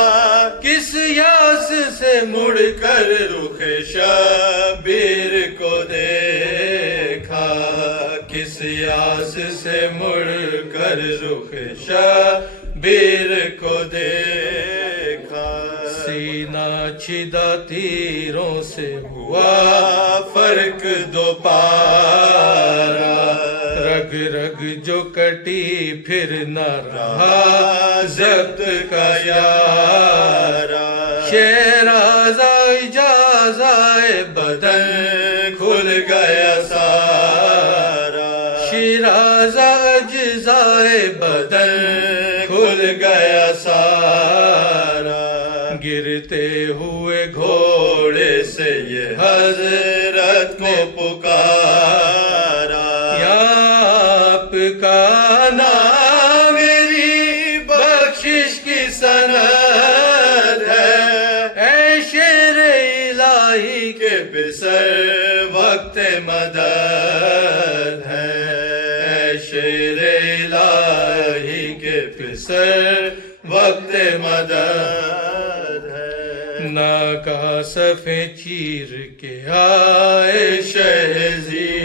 کس یاس سے مڑ کر رخ شبیر کو دیکھا، کس یاس سے مڑ کر رخ شبیر کو دیکھا، سینہ چھدا تیروں سے ہوا فرق دو پارا، رگ رگ جو کٹی پھر نہ رہا ضبط کا یارا، شیرازہ اجازائے بدن کھل گیا سارا، شیرازہ اجزائے بدن کھل گیا سارا، گرتے ہوئے گھوڑے سے یہ حضرت کو پکارا، یا آپ کا نام میری بخشش کی سند ہے، اے شیر الہی کے پسر وقت مدد ہے، اے شیر الہی کے پسر وقت مدد ہے، ناکا صفے چیر کے آئے شہزیشاں،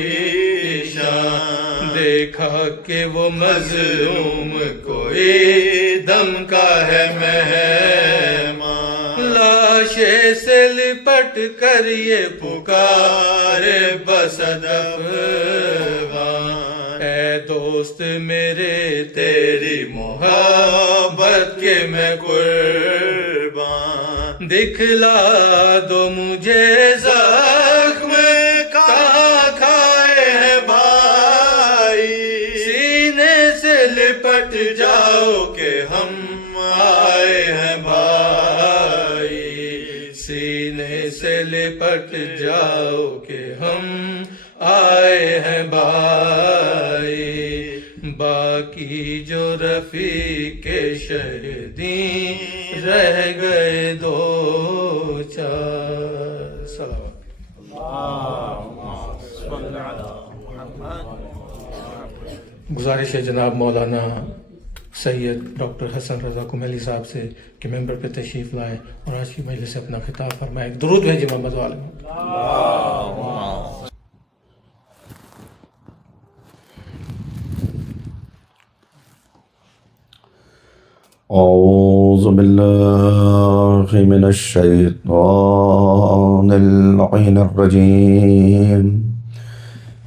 دیکھا کہ وہ مظلوم کوئی دم کا ہے مہمان، لاشے سے لپٹ کر یہ پکارے بصدفان، اے دوست میرے تیری محبت کے میں قربان، دکھلا دو مجھے زخم کہاں کھائے ہیں بھائی، سینے سے لپٹ جاؤ کہ ہم آئے ہیں بھائی، سینے سے لپٹ جاؤ کہ ہم آئے ہیں بھائی، باقی جو رفیق شہیدین رہ گئے دو چار، سلام۔ گزارش ہے جناب مولانا سید ڈاکٹر حسن رضا کمیلی صاحب سے کہ ممبر پہ تشریف لائیں اور آج کی مجلس سے اپنا خطاب فرمائیں۔ ایک درود بھیجیے محمد والے۔ أعوذ بالله من الشيطان اللعين الرجيم،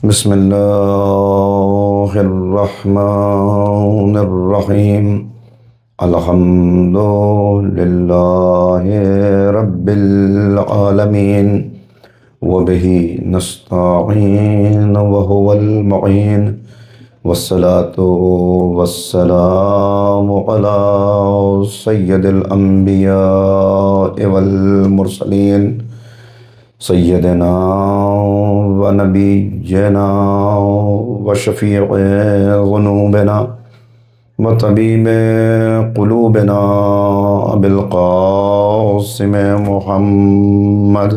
بسم الله الرحمن الرحيم، الحمد لله رب العالمين، وبه نستعين وهو المعين، والصلاة والسلام على سيد الأنبياء والمرسلين، سيدنا ونبينا وشفيع ذنوبنا وطبيب قلوبنا أبي القاسم محمد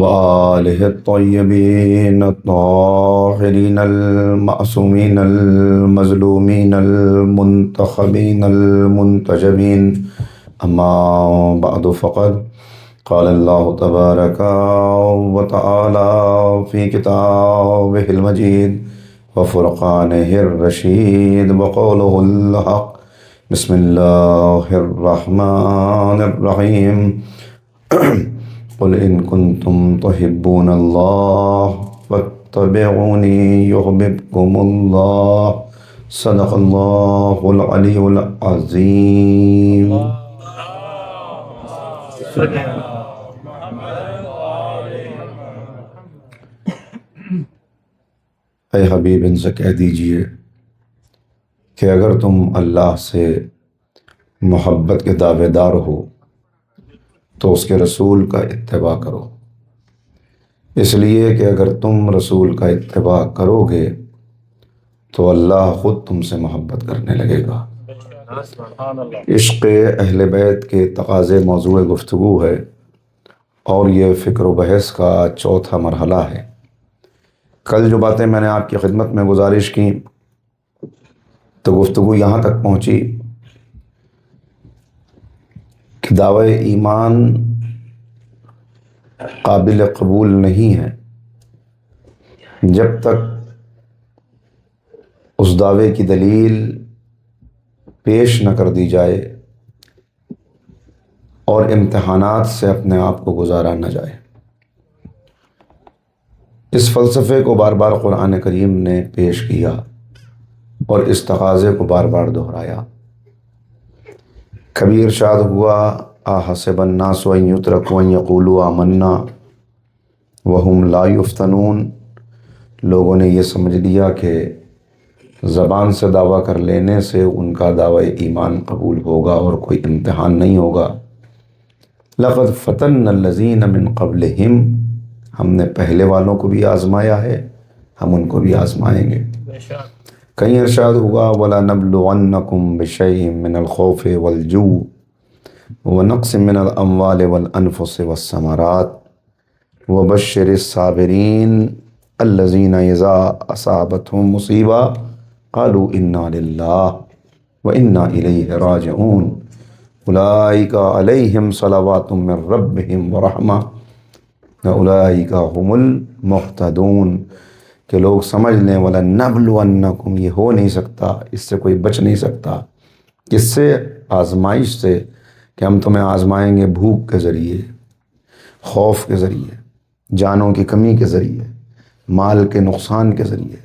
وآله الطيبين الطاهرين المعصومين المظلومين المنتخبين المنتجبين، أما بعد، فقد قال الله تبارك وتعالى في كتابه المجيد وفرقانه الرشيد وقوله الحق، بسم الله الرحمن الرحيم، قل إن كنتم تحبون الله فاتبعوني يحببكم الله، صدق الله العلي العظيم۔ اے حبیب ان سے کہہ دیجئے کہ اگر تم اللہ سے محبت کے دعوے دار ہو تو اس کے رسول کا اتباع کرو، اس لیے کہ اگر تم رسول کا اتباع کرو گے تو اللہ خود تم سے محبت کرنے لگے گا۔ عشق اہل بیت کے تقاضے موضوع گفتگو ہے اور یہ فکر و بحث کا چوتھا مرحلہ ہے۔ کل جو باتیں میں نے آپ کی خدمت میں گزارش کی تو گفتگو یہاں تک پہنچی کہ دعوی ایمان قابل قبول نہیں ہے جب تک اس دعوے کی دلیل پیش نہ کر دی جائے اور امتحانات سے اپنے آپ کو گزارا نہ جائے۔ اس فلسفے کو بار بار قرآن کریم نے پیش کیا اور اس تقاضے کو بار بار دہرایا۔ کبھی ارشاد ہوا احسب الناس ان یترکوا ان یقولوا آمنا وہم لا یفتنون، لوگوں نے یہ سمجھ لیا کہ زبان سے دعویٰ کر لینے سے ان کا دعوی ایمان قبول ہوگا اور کوئی امتحان نہیں ہوگا۔ لقد فتن الذین من قبلہم، ہم نے پہلے والوں کو بھی آزمایا ہے، ہم ان کو بھی آزمائیں گے۔ کہیں ارشاد ہوا وَلَنَبْلُوَنَّكُمْ بِشَيْءٍ مِّنَ الْخَوْفِ وَالْجُوعِ وَنَقْصٍ مِّنَ الْأَمْوَالِ وَالْأَنفُسِ وَالثَّمَرَاتِ وَبَشِّرِ الصَّابِرِينَ الَّذِينَ إِذَا أَصَابَتْهُمْ مُصِيبَةٌ قَالُوا إِنَّا لِلَّهِ وَإِنَّا إِلَيْهِ رَاجِعُونَ أُولَٰئِكَ عَلَيْهِمْ صَلَوَاتٌ مِّن رَّبِّهِمْ وَرَحْمَةٌ وَأُولَٰئِكَ هُمُ الْمُهْتَدُونَ، کہ لوگ سمجھ لیں وَلَنَبْلُوَنَّكُمْ، یہ ہو نہیں سکتا، اس سے کوئی بچ نہیں سکتا، کس سے؟ آزمائش سے، کہ ہم تمہیں آزمائیں گے بھوک کے ذریعے، خوف کے ذریعے، جانوں کی کمی کے ذریعے، مال کے نقصان کے ذریعے،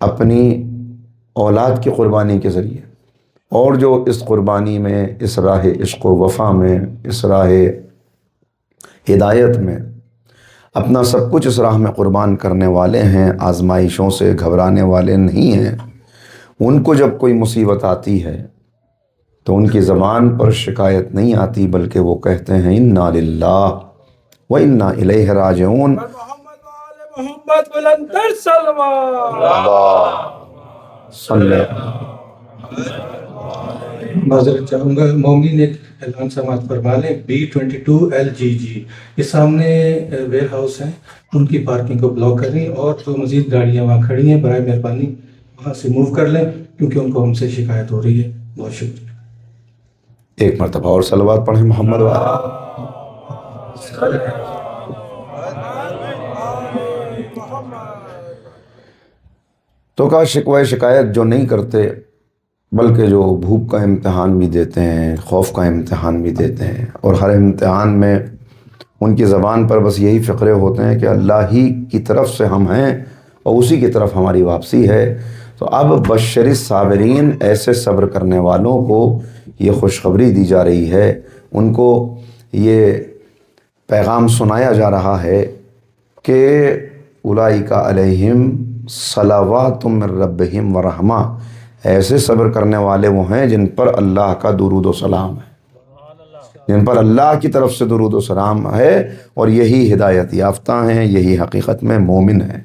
اپنی اولاد کی قربانی کے ذریعے، اور جو اس قربانی میں، اس راہ عشق و وفا میں، اس راہ ہدایت میں اپنا سب کچھ اس راہ میں قربان کرنے والے ہیں، آزمائشوں سے گھبرانے والے نہیں ہیں، ان کو جب کوئی مصیبت آتی ہے تو ان کی زبان پر شکایت نہیں آتی، بلکہ وہ کہتے ہیں انا للہ و انا الیہ راجعون۔ محمد بلندر صلی معذرت چاہوں گا، مومنین ایک اعلان سماعت فرما لیں۔ B22LGG یہ سامنے ویئر ہاؤس ہیں، ان کی پارکنگ کو بلاک کریں اور جو مزید گاڑیاں وہاں کھڑی ہیں برائے مہربانی وہاں سے موو کر لیں، کیونکہ ان کو ہم سے شکایت ہو رہی ہے۔ بہت شکریہ۔ ایک مرتبہ اور صلوات پڑھیں محمد والا۔ تو کا شکوہ شکایت جو نہیں کرتے، بلکہ جو بھوک کا امتحان بھی دیتے ہیں، خوف کا امتحان بھی دیتے ہیں، اور ہر امتحان میں ان کی زبان پر بس یہی فقرے ہوتے ہیں کہ اللہ ہی کی طرف سے ہم ہیں اور اسی کی طرف ہماری واپسی ہے۔ تو اب بشر الصابرین، ایسے صبر کرنے والوں کو یہ خوشخبری دی جا رہی ہے، ان کو یہ پیغام سنایا جا رہا ہے کہ اولئک علیہم صلوات من ربہم ورحمہ، ایسے صبر کرنے والے وہ ہیں جن پر اللہ کا درود و سلام ہے، جن پر اللہ کی طرف سے درود و سلام ہے، اور یہی ہدایت یافتہ ہیں، یہی حقیقت میں مومن ہیں۔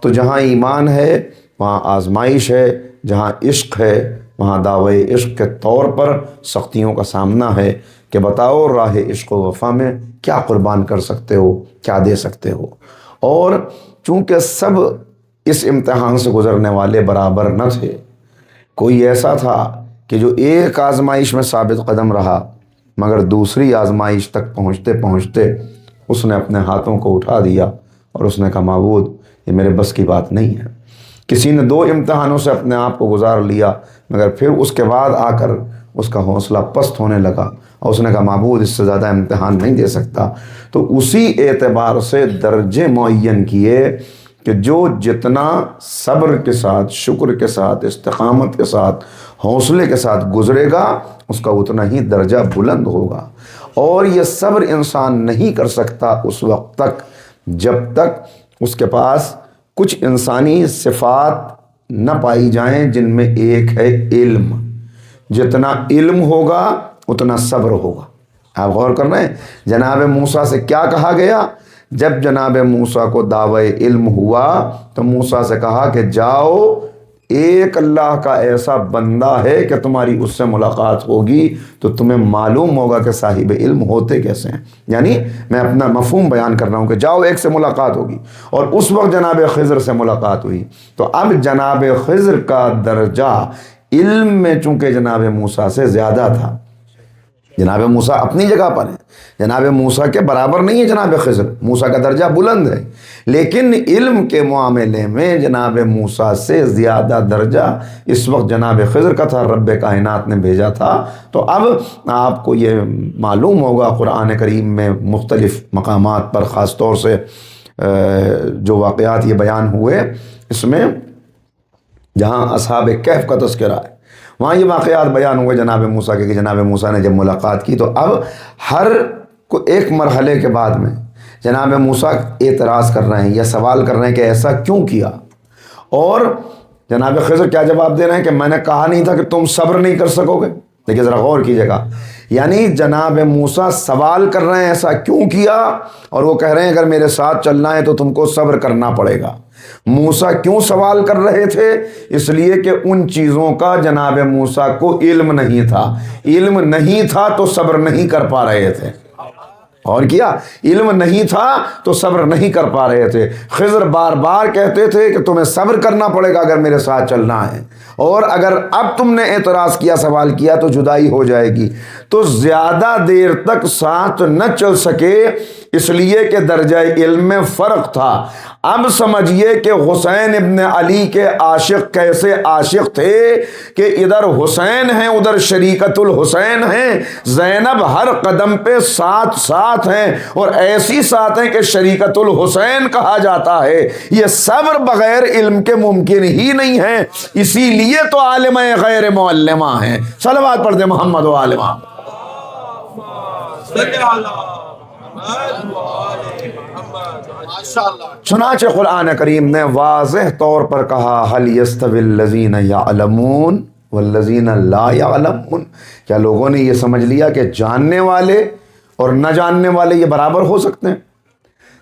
تو جہاں ایمان ہے وہاں آزمائش ہے، جہاں عشق ہے وہاں دعوی عشق کے طور پر سختیوں کا سامنا ہے کہ بتاؤ راہ عشق و وفا میں کیا قربان کر سکتے ہو، کیا دے سکتے ہو۔ اور چونکہ سب اس امتحان سے گزرنے والے برابر نہ تھے، کوئی ایسا تھا کہ جو ایک آزمائش میں ثابت قدم رہا، مگر دوسری آزمائش تک پہنچتے پہنچتے اس نے اپنے ہاتھوں کو اٹھا دیا اور اس نے کہا معبود یہ میرے بس کی بات نہیں ہے۔ کسی نے 2 امتحانوں سے اپنے آپ کو گزار لیا، مگر پھر اس کے بعد آ کر اس کا حوصلہ پست ہونے لگا اور اس نے کہا معبود اس سے زیادہ امتحان نہیں دے سکتا۔ تو اسی اعتبار سے درجے معین کیے کہ جو جتنا صبر کے ساتھ، شکر کے ساتھ، استقامت کے ساتھ، حوصلے کے ساتھ گزرے گا، اس کا اتنا ہی درجہ بلند ہوگا۔ اور یہ صبر انسان نہیں کر سکتا اس وقت تک جب تک اس کے پاس کچھ انسانی صفات نہ پائی جائیں جن میں ایک ہے علم. جتنا علم ہوگا اتنا صبر ہوگا. آپ غور کر رہے ہیں جناب موسیٰ سے کیا کہا گیا؟ جب جناب موسیٰ کو دعوی علم ہوا تو موسیٰ سے کہا کہ جاؤ، ایک اللہ کا ایسا بندہ ہے کہ تمہاری اس سے ملاقات ہوگی تو تمہیں معلوم ہوگا کہ صاحب علم ہوتے کیسے ہیں. یعنی میں اپنا مفہوم بیان کر رہا ہوں کہ جاؤ ایک سے ملاقات ہوگی، اور اس وقت جناب خضر سے ملاقات ہوئی. تو اب جناب خضر کا درجہ علم میں چونکہ جناب موسیٰ سے زیادہ تھا. جناب موسیٰ اپنی جگہ پر ہیں، جناب موسیٰ کے برابر نہیں ہے جناب خضر. موسیٰ کا درجہ بلند ہے، لیکن علم کے معاملے میں جناب موسیٰ سے زیادہ درجہ اس وقت جناب خضر کا تھا. رب کائنات نے بھیجا تھا. تو اب آپ کو یہ معلوم ہوگا قرآن کریم میں مختلف مقامات پر خاص طور سے جو واقعات یہ بیان ہوئے، اس میں جہاں اصحاب کہف کا تذکرہ ہے وہاں یہ واقعات بیان ہوئے جناب موسیٰ کے کہ جناب موسیٰ نے جب ملاقات کی تو اب ہر کو ایک مرحلے کے بعد میں جناب موسیٰ اعتراض کر رہے ہیں یا سوال کر رہے ہیں کہ ایسا کیوں کیا، اور جناب خضر کیا جواب دے رہے ہیں کہ میں نے کہا نہیں تھا کہ تم صبر نہیں کر سکو گے. دیکھیے ذرا غور کیجیے گا، یعنی جناب موسیٰ سوال کر رہے ہیں ایسا کیوں کیا، اور وہ کہہ رہے ہیں اگر میرے ساتھ چلنا ہے تو تم کو صبر کرنا پڑے گا. موسیٰ کیوں سوال کر رہے تھے؟ اس لیے کہ ان چیزوں کا جناب موسیٰ کو علم نہیں تھا. علم نہیں تھا تو صبر نہیں کر پا رہے تھے. اور کیا علم نہیں تھا تو صبر نہیں کر پا رہے تھے. خضر بار بار کہتے تھے کہ تمہیں صبر کرنا پڑے گا اگر میرے ساتھ چلنا ہے، اور اگر اب تم نے اعتراض کیا، سوال کیا تو جدائی ہو جائے گی. تو زیادہ دیر تک ساتھ نہ چل سکے اس لیے کہ درجہ علم میں فرق تھا. اب سمجھیے کہ حسین ابن علی کے عاشق کیسے عاشق تھے کہ ادھر حسین ہیں ادھر شریکت الحسین ہیں، زینب ہر قدم پہ ساتھ ساتھ ہیں، اور ایسی ساتھ ہیں کہ شریکت الحسین کہا جاتا ہے. یہ صبر بغیر علم کے ممکن ہی نہیں ہے، اسی لیے تو عالمہ غیر معلمہ ہیں. صلوات پڑھ دیں محمد و آل محمد. چنانچہ قرآن کریم نے واضح طور پر کہا هل يستوي الذين يعلمون والذين لا يعلمون. کیا لوگوں نے یہ سمجھ لیا کہ جاننے والے اور نہ جاننے والے یہ برابر ہو سکتے ہیں؟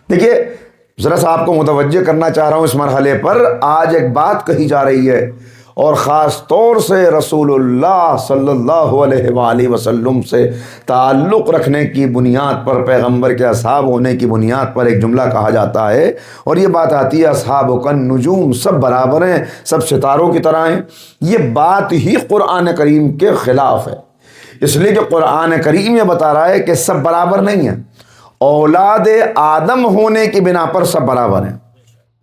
دیکھیے ذرا سا آپ کو متوجہ کرنا چاہ رہا ہوں اس مرحلے پر. آج ایک بات کہی جا رہی ہے اور خاص طور سے رسول اللہ صلی اللہ علیہ وآلہ وسلم سے تعلق رکھنے کی بنیاد پر، پیغمبر کے اصحاب ہونے کی بنیاد پر ایک جملہ کہا جاتا ہے، اور یہ بات آتی ہے اصحاب کا نجوم، سب برابر ہیں، سب ستاروں کی طرح ہیں. یہ بات ہی قرآن کریم کے خلاف ہے، اس لیے کہ قرآن کریم یہ بتا رہا ہے کہ سب برابر نہیں ہیں. اولاد آدم ہونے کی بنا پر سب برابر ہیں،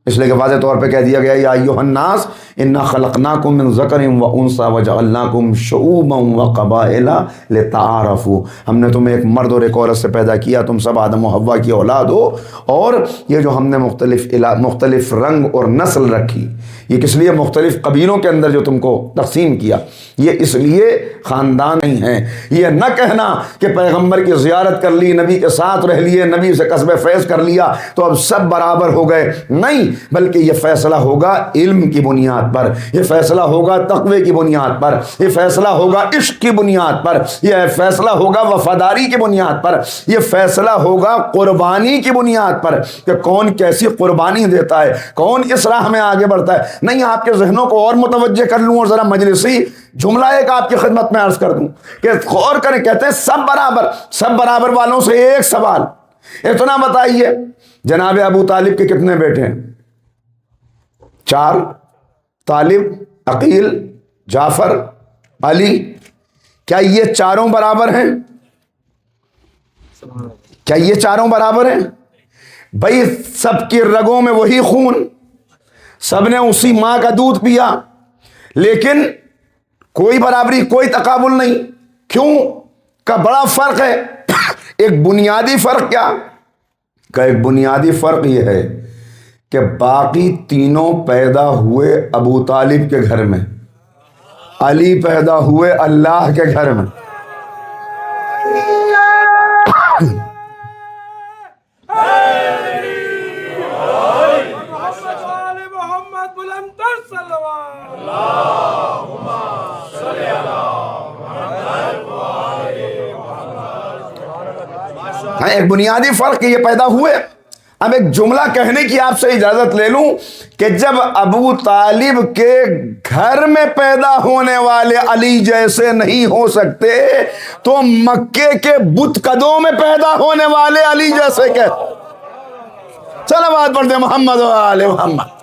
اس لیے کہ واضح طور پہ کہہ دیا گیا یا ایھا الناس انا خلقناکم من ذکر و انثی وجعلناکم شعوبا وقبائل لتعارفوا. ہم نے تمہیں ایک مرد اور ایک عورت سے پیدا کیا، تم سب آدم و حوا کی اولاد ہو، اور یہ جو ہم نے مختلف رنگ اور نسل رکھی، یہ کس لیے مختلف قبیلوں کے اندر جو تم کو تقسیم کیا، یہ اس لیے خاندان نہیں ہیں. یہ نہ کہنا کہ پیغمبر کی زیارت کر لی، نبی کے ساتھ رہ لیے، نبی سے کسب فیض کر لیا تو اب سب برابر ہو گئے، نہیں، بلکہ یہ فیصلہ ہوگا علم کی بنیاد پر، یہ فیصلہ ہوگا تقوی کی بنیاد پر، یہ فیصلہ ہوگا عشق کی بنیاد پر، یہ فیصلہ ہوگا وفاداری کی بنیاد پر، یہ فیصلہ ہوگا قربانی کی بنیاد پر کہ کون کیسی قربانی دیتا ہے، کون اس راہ میں آگے بڑھتا ہے. نہیں، آپ کے ذہنوں کو اور متوجہ کر لوں اور ذرا مجلسی جملہ ایک آپ کی خدمت میں عرض کر دوں کہ غور کریں. کہتے ہیں سب برابر. سب برابر والوں سے ایک سوال، اتنا بتائیے جناب ابو طالب کے کتنے بیٹے ہیں؟ 4. طالب، عقیل، جعفر، علی. کیا یہ چاروں برابر ہیں؟ کیا یہ چاروں برابر ہیں؟ بھائی سب کی رگوں میں وہی خون، سب نے اسی ماں کا دودھ پیا، لیکن کوئی برابری، کوئی تقابل نہیں. کیوں؟ کا بڑا فرق ہے. ایک بنیادی فرق کیا؟ کا ایک بنیادی فرق یہ ہے کہ باقی تینوں پیدا ہوئے ابو طالب کے گھر میں، علی پیدا ہوئے اللہ کے گھر میں. ایک بنیادی فرق یہ پیدا ہوئے. اب ایک جملہ کہنے کی آپ سے اجازت لے لوں کہ جب ابو طالب کے گھر میں پیدا ہونے والے علی جیسے نہیں ہو سکتے تو مکے کے بت قدوں میں پیدا ہونے والے علی جیسے کہ چلو بات پڑھتے محمد و آل محمد.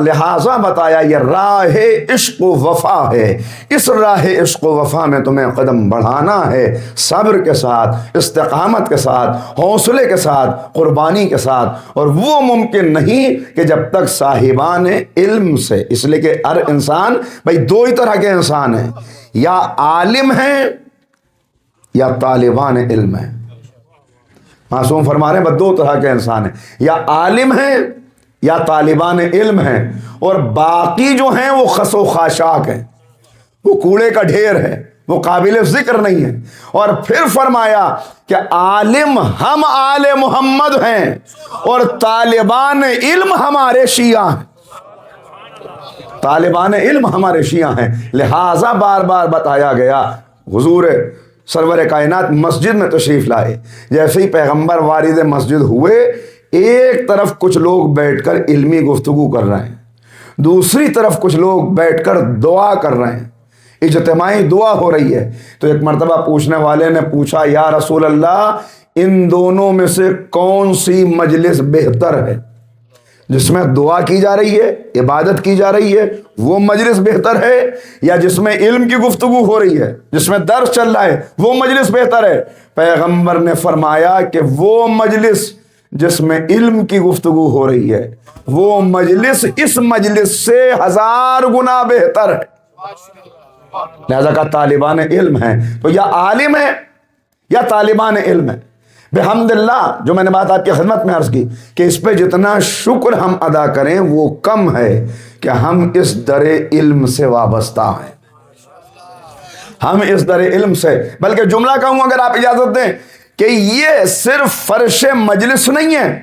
لہذا بتایا یہ راہ عشق و وفا ہے. اس راہ عشق و وفا میں تمہیں قدم بڑھانا ہے صبر کے ساتھ, استقامت کے ساتھ, حوصلے کے ساتھ, قربانی کے ساتھ. اور وہ ممکن نہیں کہ جب تک صاحبان علم سے, اس لیے کہ ہر انسان بھائی دو ہی طرح کے انسان ہیں, یا عالم ہیں یا طالبان علم ہیں. معصوم فرما رہے ہیں بس دو طرح کے انسان ہیں, یا عالم ہیں یا طالبان علم ہیں, اور باقی جو ہیں وہ خس و خاشاک ہیں, وہ کوڑے کا ڈھیر ہے, وہ قابل ذکر نہیں ہے. اور پھر فرمایا کہ عالم ہم آل محمد ہیں اور طالبان علم ہمارے شیعہ ہیں. طالبان علم ہمارے شیعہ ہیں. لہٰذا بار بار بتایا گیا. حضور سرور کائنات مسجد میں تشریف لائے, جیسے ہی پیغمبر وارد مسجد ہوئے, ایک طرف کچھ لوگ بیٹھ کر علمی گفتگو کر رہے ہیں, دوسری طرف کچھ لوگ بیٹھ کر دعا کر رہے ہیں, اجتماعی دعا ہو رہی ہے. تو ایک مرتبہ پوچھنے والے نے پوچھا, یا رسول اللہ ان دونوں میں سے کون سی مجلس بہتر ہے؟ جس میں دعا کی جا رہی ہے, عبادت کی جا رہی ہے, وہ مجلس بہتر ہے, یا جس میں علم کی گفتگو ہو رہی ہے, جس میں درس چل رہا ہے, وہ مجلس بہتر ہے؟ پیغمبر نے فرمایا کہ وہ مجلس جس میں علم کی گفتگو ہو رہی ہے, وہ مجلس اس مجلس سے 1000 گنا بہتر ہے. لہذا کا طالبان علم ہیں تو یا عالم ہے یا طالبان علم ہے. بحمد اللہ, جو میں نے بات آپ کی خدمت میں عرض کی کہ اس پہ جتنا شکر ہم ادا کریں وہ کم ہے کہ ہم اس در علم سے وابستہ ہیں. ہم اس در علم سے, بلکہ جملہ کہوں اگر آپ اجازت دیں کہ یہ صرف فرش مجلس نہیں ہے,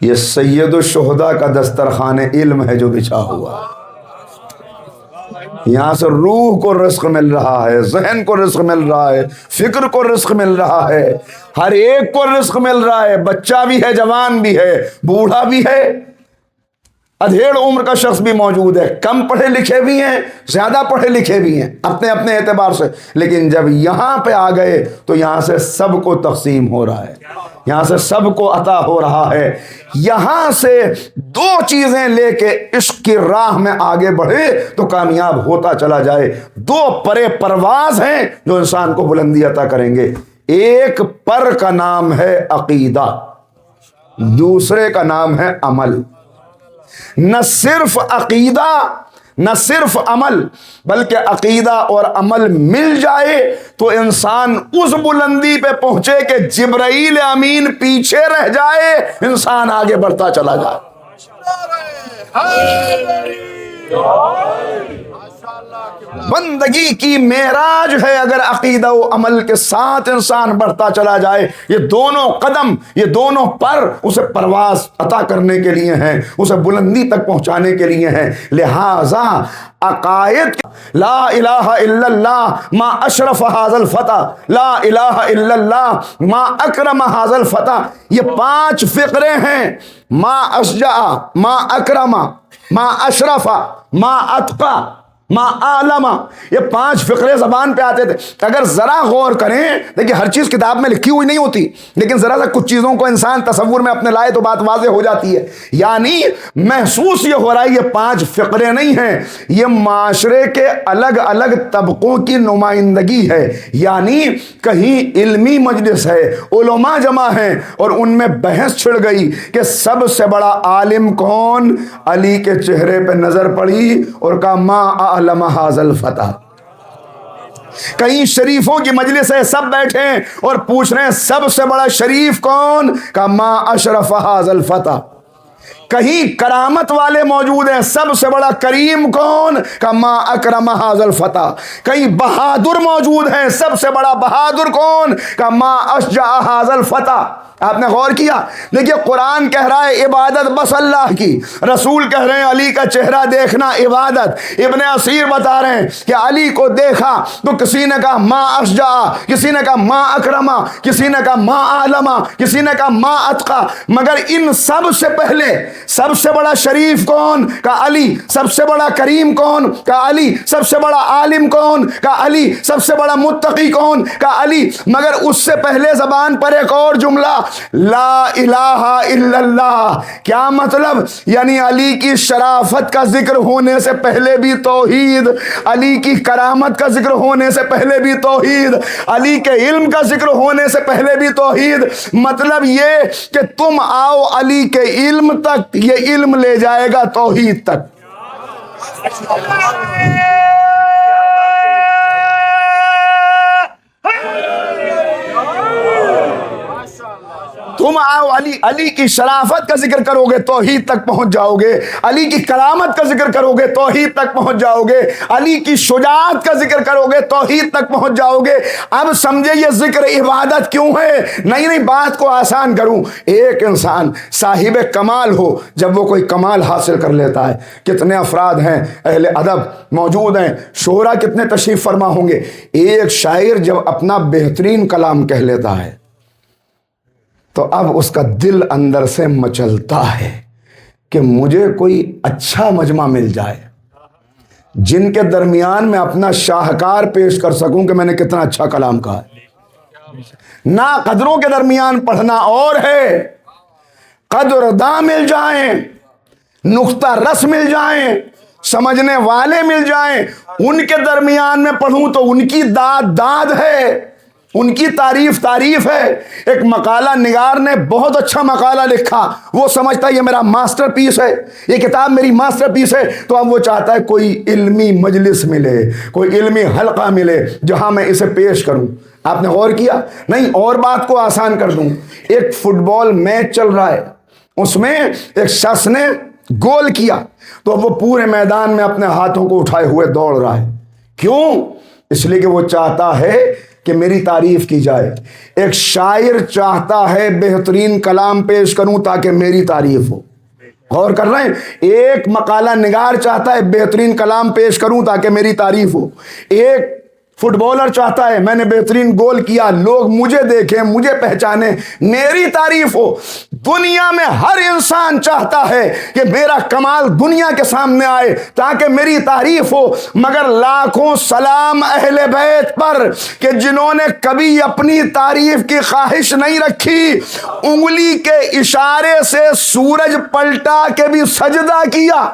یہ سید الشہداء کا دسترخوان علم ہے جو بچھا ہوا. یہاں سے روح کو رزق مل رہا ہے, ذہن کو رزق مل رہا ہے, فکر کو رزق مل رہا ہے, ہر ایک کو رزق مل رہا ہے. بچہ بھی ہے, جوان بھی ہے, بوڑھا بھی ہے, ادھیڑ عمر کا شخص بھی موجود ہے, کم پڑھے لکھے بھی ہیں, زیادہ پڑھے لکھے بھی ہیں اپنے اپنے اعتبار سے. لیکن جب یہاں پہ آ گئے تو یہاں سے سب کو تقسیم ہو رہا ہے, یہاں سے سب کو عطا ہو رہا ہے. یہاں سے دو چیزیں لے کے عشق کی راہ میں آگے بڑھے تو کامیاب ہوتا چلا جائے. دو پرے پرواز ہیں جو انسان کو بلندی عطا کریں گے. ایک پر کا نام ہے عقیدہ, دوسرے کا نام ہے عمل. نہ صرف عقیدہ نہ صرف عمل, بلکہ عقیدہ اور عمل مل جائے تو انسان اس بلندی پہ پہنچے کہ جبرائیل امین پیچھے رہ جائے, انسان آگے بڑھتا چلا جائے. بندگی کی معراج ہے اگر عقیدہ و عمل کے ساتھ انسان بڑھتا چلا جائے. یہ دونوں قدم, یہ دونوں پر اسے پرواز عطا کرنے کے لیے ہیں, اسے بلندی تک پہنچانے کے لیے ہیں. لہذا عقائد, لا الہ الا اللہ ما اشرف ھذا الفتى, لا الہ الا اللہ ما اکرم ھذا الفتى, یہ 5 فقرے ہیں. ما اشجع, ما اکرم, ما اشرف, ما اتقى, ما عالم. یہ 5 فقرے زبان پہ آتے تھے. اگر ذرا غور کریں, دیکھیں ہر چیز کتاب میں لکھی ہوئی نہیں ہوتی, لیکن ذرا سا کچھ چیزوں کو انسان تصور میں اپنے لائے تو بات واضح ہو جاتی ہے. یعنی محسوس یہ ہو رہا ہے یہ 5 فقرے نہیں ہیں, یہ معاشرے کے الگ الگ طبقوں کی نمائندگی ہے. یعنی کہیں علمی مجلس ہے, علماء جمع ہیں اور ان میں بحث چھڑ گئی کہ سب سے بڑا عالم کون, علی کے چہرے پہ نظر پڑی اور کہا ما اعلم ھذا الفتى. کہیں شریفوں کی مجلس ہے, سب بیٹھے ہیں اور پوچھ رہے ہیں سب سے بڑا شریف کون, کہا ما اشرف ھذا الفتى. کہیں کرامت والے موجود ہیں، سب سے بڑا کریم کون؟ کہ ما اکرم حاذل فتح. کہیں بہادر موجود ہیں، سب سے بڑا بہادر کون؟ کہ ما اشجع حاذل فتح. آپ نے غور کیا؟ دیکھیے قرآن کہہ رہا ہے عبادت بس اللہ کی، رسول کہہ رہے ہیں علی کا چہرہ دیکھنا عبادت. ابن اسیر بتا رہے ہیں کہ علی کو دیکھا تو کسی نے کہا ما اشجع، کسی نے کہا ما اکرما، کسی نے کہا ما اعلما، کسی نے کہا ما اتقا. مگر ان سب سے پہلے سب سے بڑا شریف کون؟ کہ علی. سب سے بڑا کریم کون؟ کہ علی. سب سے بڑا عالم کون؟ کہ علی. سب سے بڑا متقی کون؟ کہ علی. مگر اس سے پہلے زبان پر ایک اور جملہ، لا الہ الا اللہ. کیا مطلب؟ یعنی علی کی شرافت کا ذکر ہونے سے پہلے بھی توحید، علی کی کرامت کا ذکر ہونے سے پہلے بھی توحید، علی کے علم کا ذکر ہونے سے پہلے بھی توحید. مطلب یہ کہ تم آؤ علی کے علم تک، یہ علم لے جائے گا توحید تک. تم آؤ علی کی شرافت کا ذکر کرو گے توحید تک پہنچ جاؤ گے، علی کی کرامت کا ذکر کرو گے توحید تک پہنچ جاؤ گے، علی کی شجاعت کا ذکر کرو گے توحید تک پہنچ جاؤ گے. اب سمجھے یہ ذکر عبادت کیوں ہے؟ نہیں بات کو آسان کروں. ایک انسان صاحب کمال ہو، جب وہ کوئی کمال حاصل کر لیتا ہے، کتنے افراد ہیں اہل ادب موجود ہیں، شعراء کتنے تشریف فرما ہوں گے. ایک شاعر جب اپنا بہترین کلام کہہ لیتا ہے تو اب اس کا دل اندر سے مچلتا ہے کہ مجھے کوئی اچھا مجمع مل جائے جن کے درمیان میں اپنا شاہکار پیش کر سکوں کہ میں نے کتنا اچھا کلام کہا ہے. نا قدروں کے درمیان پڑھنا اور ہے، قدر داں مل جائیں، نقطہ رس مل جائیں، سمجھنے والے مل جائیں، ان کے درمیان میں پڑھوں تو ان کی داد ہے، ان کی تعریف ہے. ایک مقالہ نگار نے بہت اچھا مقالہ لکھا، وہ سمجھتا ہے یہ میرا ماسٹر پیس ہے، یہ کتاب میری ماسٹر پیس ہے. تو اب وہ چاہتا ہے کوئی علمی مجلس ملے، کوئی علمی حلقہ ملے جہاں میں اسے پیش کروں. آپ نے غور کیا؟ نہیں. اور بات کو آسان کر دوں، ایک فٹ بال میچ چل رہا ہے، اس میں ایک شخص نے گول کیا تو وہ پورے میدان میں اپنے ہاتھوں کو اٹھائے ہوئے دوڑ رہا ہے. کیوں؟ اس لیے کہ وہ چاہتا ہے کہ میری تعریف کی جائے. ایک شاعر چاہتا ہے بہترین کلام پیش کروں تاکہ میری تعریف ہو. غور کر رہے ہیں؟ ایک مقالہ نگار چاہتا ہے بہترین کلام پیش کروں تاکہ میری تعریف ہو. ایک فٹ بالر چاہتا ہے میں نے بہترین گول کیا، لوگ مجھے دیکھیں، مجھے پہچانیں، میری تعریف ہو. دنیا میں ہر انسان چاہتا ہے کہ میرا کمال دنیا کے سامنے آئے تاکہ میری تعریف ہو. مگر لاکھوں سلام اہل بیت پر کہ جنہوں نے کبھی اپنی تعریف کی خواہش نہیں رکھی، انگلی کے اشارے سے سورج پلٹا کے بھی سجدہ کیا،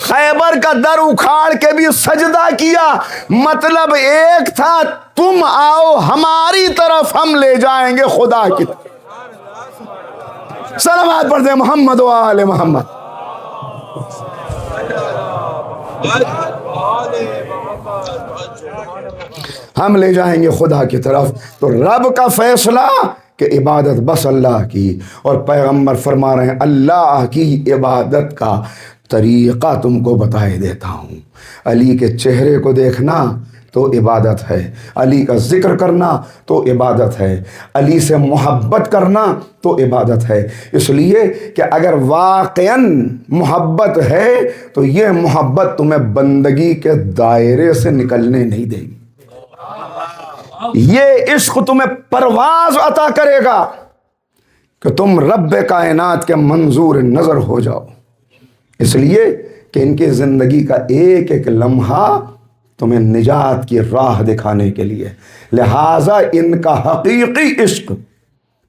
خیبر کا در اکھاڑ کے بھی سجدہ کیا. مطلب ایک تھا، تم آؤ ہماری طرف، ہم لے جائیں گے خدا کی طرف. صلوات پڑھ دیں محمد و آل محمد. ہم لے جائیں گے خدا کی طرف. تو رب کا فیصلہ کہ عبادت بس اللہ کی، اور پیغمبر فرما رہے ہیں اللہ کی عبادت کا طریقہ تم کو بتائے دیتا ہوں. علی کے چہرے کو دیکھنا تو عبادت ہے، علی کا ذکر کرنا تو عبادت ہے، علی سے محبت کرنا تو عبادت ہے. اس لیے کہ اگر واقعاً محبت ہے تو یہ محبت تمہیں بندگی کے دائرے سے نکلنے نہیں دے گی. یہ عشق تمہیں پرواز عطا کرے گا کہ تم رب کائنات کے منظور نظر ہو جاؤ. اس لیے کہ ان کی زندگی کا ایک ایک لمحہ تمہیں نجات کی راہ دکھانے کے لیے. لہٰذا ان کا حقیقی عشق،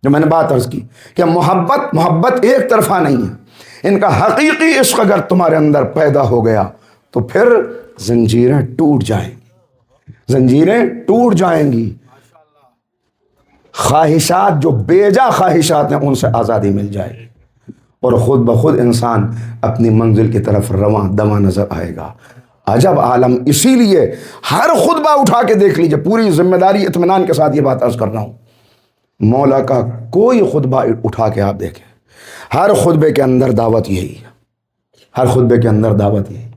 جو میں نے بات عرض کی کہ محبت ایک طرفہ نہیں ہے، ان کا حقیقی عشق اگر تمہارے اندر پیدا ہو گیا تو پھر زنجیریں ٹوٹ جائیں گی، زنجیریں ٹوٹ جائیں گی. خواہشات جو بیجا خواہشات ہیں ان سے آزادی مل جائے گی، اور خود بخود انسان اپنی منزل کی طرف رواں دواں نظر آئے گا. عجب عالم. اسی لیے ہر خطبہ اٹھا کے دیکھ لیجئے، پوری ذمہ داری اطمینان کے ساتھ یہ بات عرض کر رہا ہوں، مولا کا کوئی خطبہ اٹھا کے آپ دیکھیں، ہر خطبے کے اندر دعوت یہی ہے، ہر خطبے کے اندر دعوت یہی۔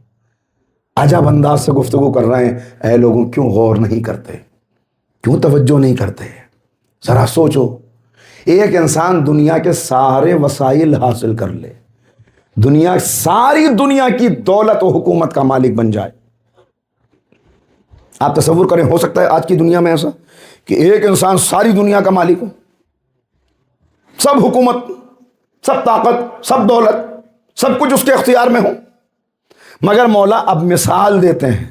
عجب انداز سے گفتگو کر رہے ہیں، اے لوگوں کیوں غور نہیں کرتے، کیوں توجہ نہیں کرتے؟ ذرا سوچو، ایک انسان دنیا کے سارے وسائل حاصل کر لے، ساری دنیا کی دولت و حکومت کا مالک بن جائے، آپ تصور کریں، ہو سکتا ہے آج کی دنیا میں ایسا کہ ایک انسان ساری دنیا کا مالک ہو، سب حکومت، سب طاقت، سب دولت، سب کچھ اس کے اختیار میں ہو؟ مگر مولا اب مثال دیتے ہیں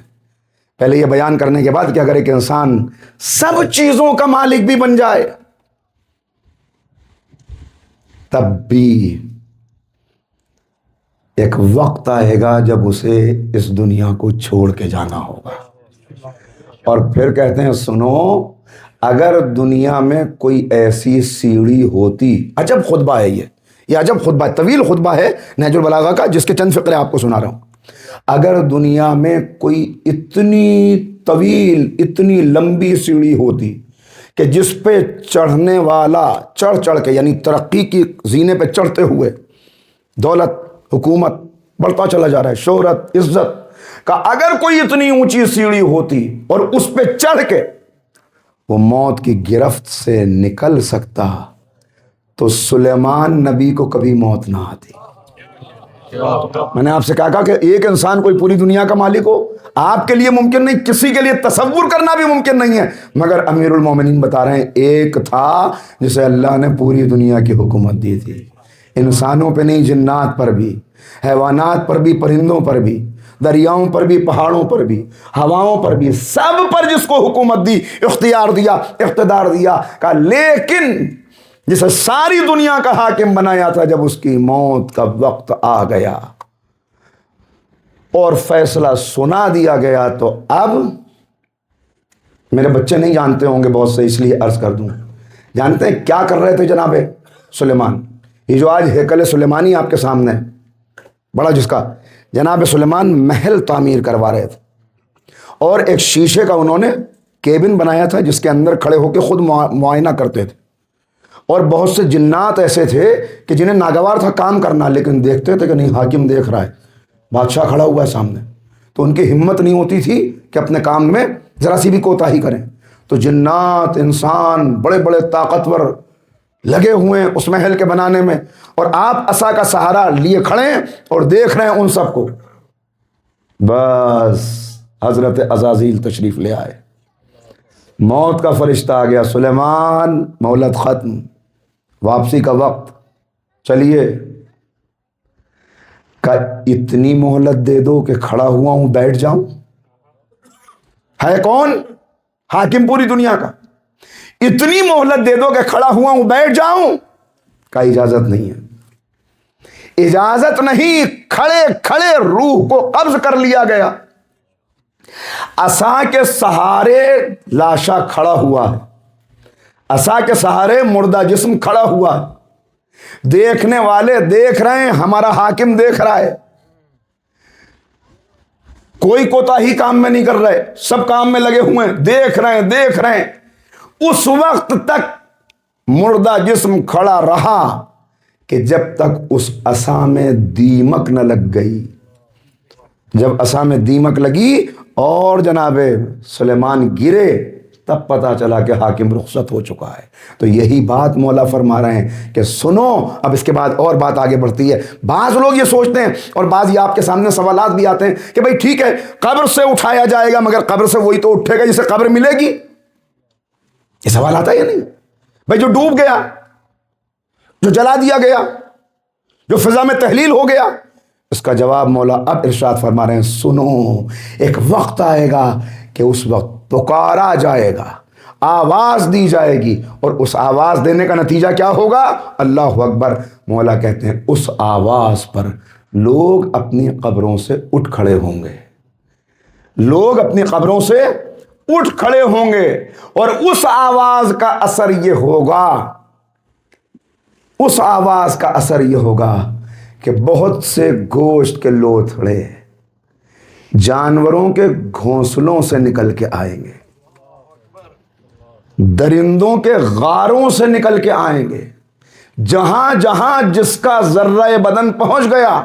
پہلے یہ بیان کرنے کے بعد کہ اگر ایک انسان سب چیزوں کا مالک بھی بن جائے تب بھی ایک وقت آئے گا جب اسے اس دنیا کو چھوڑ کے جانا ہوگا۔ اور پھر کہتے ہیں سنو، اگر دنیا میں کوئی ایسی سیڑھی ہوتی، عجب خطبہ ہے یہ عجب خطبہ ہے، طویل خطبہ ہے نہج البلاغہ کا، جس کے چند فقرے آپ کو سنا رہا ہوں۔ اگر دنیا میں کوئی اتنی طویل، اتنی لمبی سیڑھی ہوتی کہ جس پہ چڑھنے والا چڑھ کے، یعنی ترقی کی زینے پہ چڑھتے ہوئے دولت، حکومت بڑھتا چلا جا رہا ہے، شہرت، عزت کا اگر کوئی اتنی اونچی سیڑھی ہوتی اور اس پہ چڑھ کے وہ موت کی گرفت سے نکل سکتا تو سلیمان نبی کو کبھی موت نہ آتی۔ میں نے آپ سے کہا کہ ایک انسان کوئی پوری دنیا کا مالک ہو آپ کے لیے ممکن نہیں، کسی کے لیے تصور کرنا بھی ممکن نہیں ہے، مگر امیر المومنین بتا رہے ہیں ایک تھا جسے اللہ نے پوری دنیا کی حکومت دی تھی، انسانوں پہ نہیں، جنات پر بھی، حیوانات پر بھی، پرندوں پر بھی، دریاؤں پر بھی، پہاڑوں پر بھی، ہواؤں پر بھی، سب پر جس کو حکومت دی، اختیار دیا، اقتدار دیا، کہا لیکن جسے ساری دنیا کا حاکم بنایا تھا جب اس کی موت کا وقت آ گیا اور فیصلہ سنا دیا گیا تو اب میرے بچے نہیں جانتے ہوں گے بہت سے، اس لیے عرض کر دوں، جانتے ہیں کیا کر رہے تھے جناب سلیمان؟ یہ جو آج ہیکل سلیمانی آپ کے سامنے ہے بڑا، جس کا جناب سلیمان محل تعمیر کروا رہے تھے، اور ایک شیشے کا انہوں نے کیبن بنایا تھا جس کے اندر کھڑے ہو کے خود معائنہ کرتے تھے، اور بہت سے جنات ایسے تھے کہ جنہیں ناگوار تھا کام کرنا، لیکن دیکھتے تھے کہ نہیں حاکم دیکھ رہا ہے، بادشاہ کھڑا ہوا ہے سامنے، تو ان کی ہمت نہیں ہوتی تھی کہ اپنے کام میں ذرا سی بھی کوتاہی کریں، تو جنات، انسان، بڑے بڑے طاقتور لگے ہوئے ہیں اس محل کے بنانے میں، اور آپ عصا کا سہارا لیے کھڑے ہیں اور دیکھ رہے ہیں ان سب کو۔ بس حضرت عزازیل تشریف لے آئے، موت کا فرشتہ آ گیا، سلیمان مہلت ختم، واپسی کا وقت، چلیے۔ کہ اتنی مہلت دے دو کہ کھڑا ہوا ہوں بیٹھ جاؤں؟ ہے کون حاکم پوری دنیا کا؟ اتنی مہلت دے دو کہ کھڑا ہوا ہوں بیٹھ جاؤں؟ کا اجازت نہیں ہے، اجازت نہیں، کھڑے کھڑے روح کو قبض کر لیا گیا، عصا کے سہارے لاشا کھڑا ہوا ہے، عصا کے سہارے مردہ جسم کھڑا ہوا ہے، دیکھنے والے دیکھ رہے ہیں، ہمارا حاکم دیکھ رہا ہے، کوئی کوتاہی کام میں نہیں کر رہے، سب کام میں لگے ہوئے ہیں، دیکھ رہے ہیں۔ اس وقت تک مردہ جسم کھڑا رہا کہ جب تک اس عصا میں دیمک نہ لگ گئی، جب عصا میں دیمک لگی اور جناب سلیمان گرے تب پتا چلا کہ حاکم رخصت ہو چکا ہے۔ تو یہی بات مولا فرما رہے ہیں کہ سنو، اب اس کے بعد اور بات آگے بڑھتی ہے۔ بعض لوگ یہ سوچتے ہیں اور بعض یہ آپ کے سامنے سوالات بھی آتے ہیں کہ بھئی ٹھیک ہے قبر سے اٹھایا جائے گا، مگر قبر سے وہی تو اٹھے گا جسے قبر ملے گی، یہ سوال آتا ہے یا نہیں؟ بھئی جو ڈوب گیا، جو جلا دیا گیا، جو فضا میں تحلیل ہو گیا، اس کا جواب مولا اب ارشاد فرما رہے ہیں سنو، ایک وقت آئے گا کہ اس وقت پکارا جائے گا، آواز دی جائے گی، اور اس آواز دینے کا نتیجہ کیا ہوگا؟ اللہ اکبر۔ مولا کہتے ہیں اس آواز پر لوگ اپنی قبروں سے اٹھ کھڑے ہوں گے، لوگ اپنی قبروں سے اٹھ کھڑے ہوں گے، اور اس آواز کا اثر یہ ہوگا، اس آواز کا اثر یہ ہوگا کہ بہت سے گوشت کے لوتھڑے جانوروں کے گھونسلوں سے نکل کے آئیں گے، درندوں کے غاروں سے نکل کے آئیں گے، جہاں جہاں جس کا ذرہ بدن پہنچ گیا،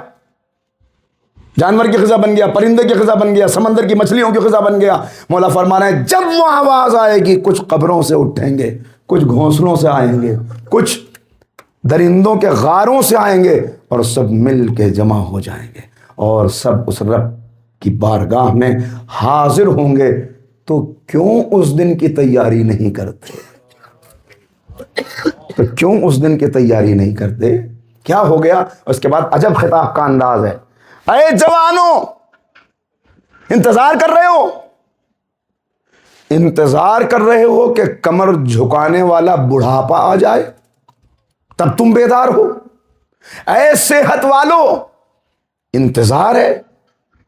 جانور کی غذا بن گیا، پرندے کی غذا بن گیا، سمندر کی مچھلیوں کی غذا بن گیا، مولا فرما رہے ہیں جب وہ آواز آئے گی کچھ قبروں سے اٹھیں گے، کچھ گھونسلوں سے آئیں گے، کچھ درندوں کے غاروں سے آئیں گے، اور سب مل کے جمع ہو جائیں گے اور سب اس رب کی بارگاہ میں حاضر ہوں گے۔ تو کیوں اس دن کی تیاری نہیں کرتے؟ تو کیوں اس دن کی تیاری نہیں کرتے؟ کیا ہو گیا؟ اس کے بعد عجب خطاب کا انداز ہے، اے جوانوں انتظار کر رہے ہو، انتظار کر رہے ہو کہ کمر جھکانے والا بڑھاپا آ جائے تب تم بیدار ہو؟ اے صحت والو انتظار ہے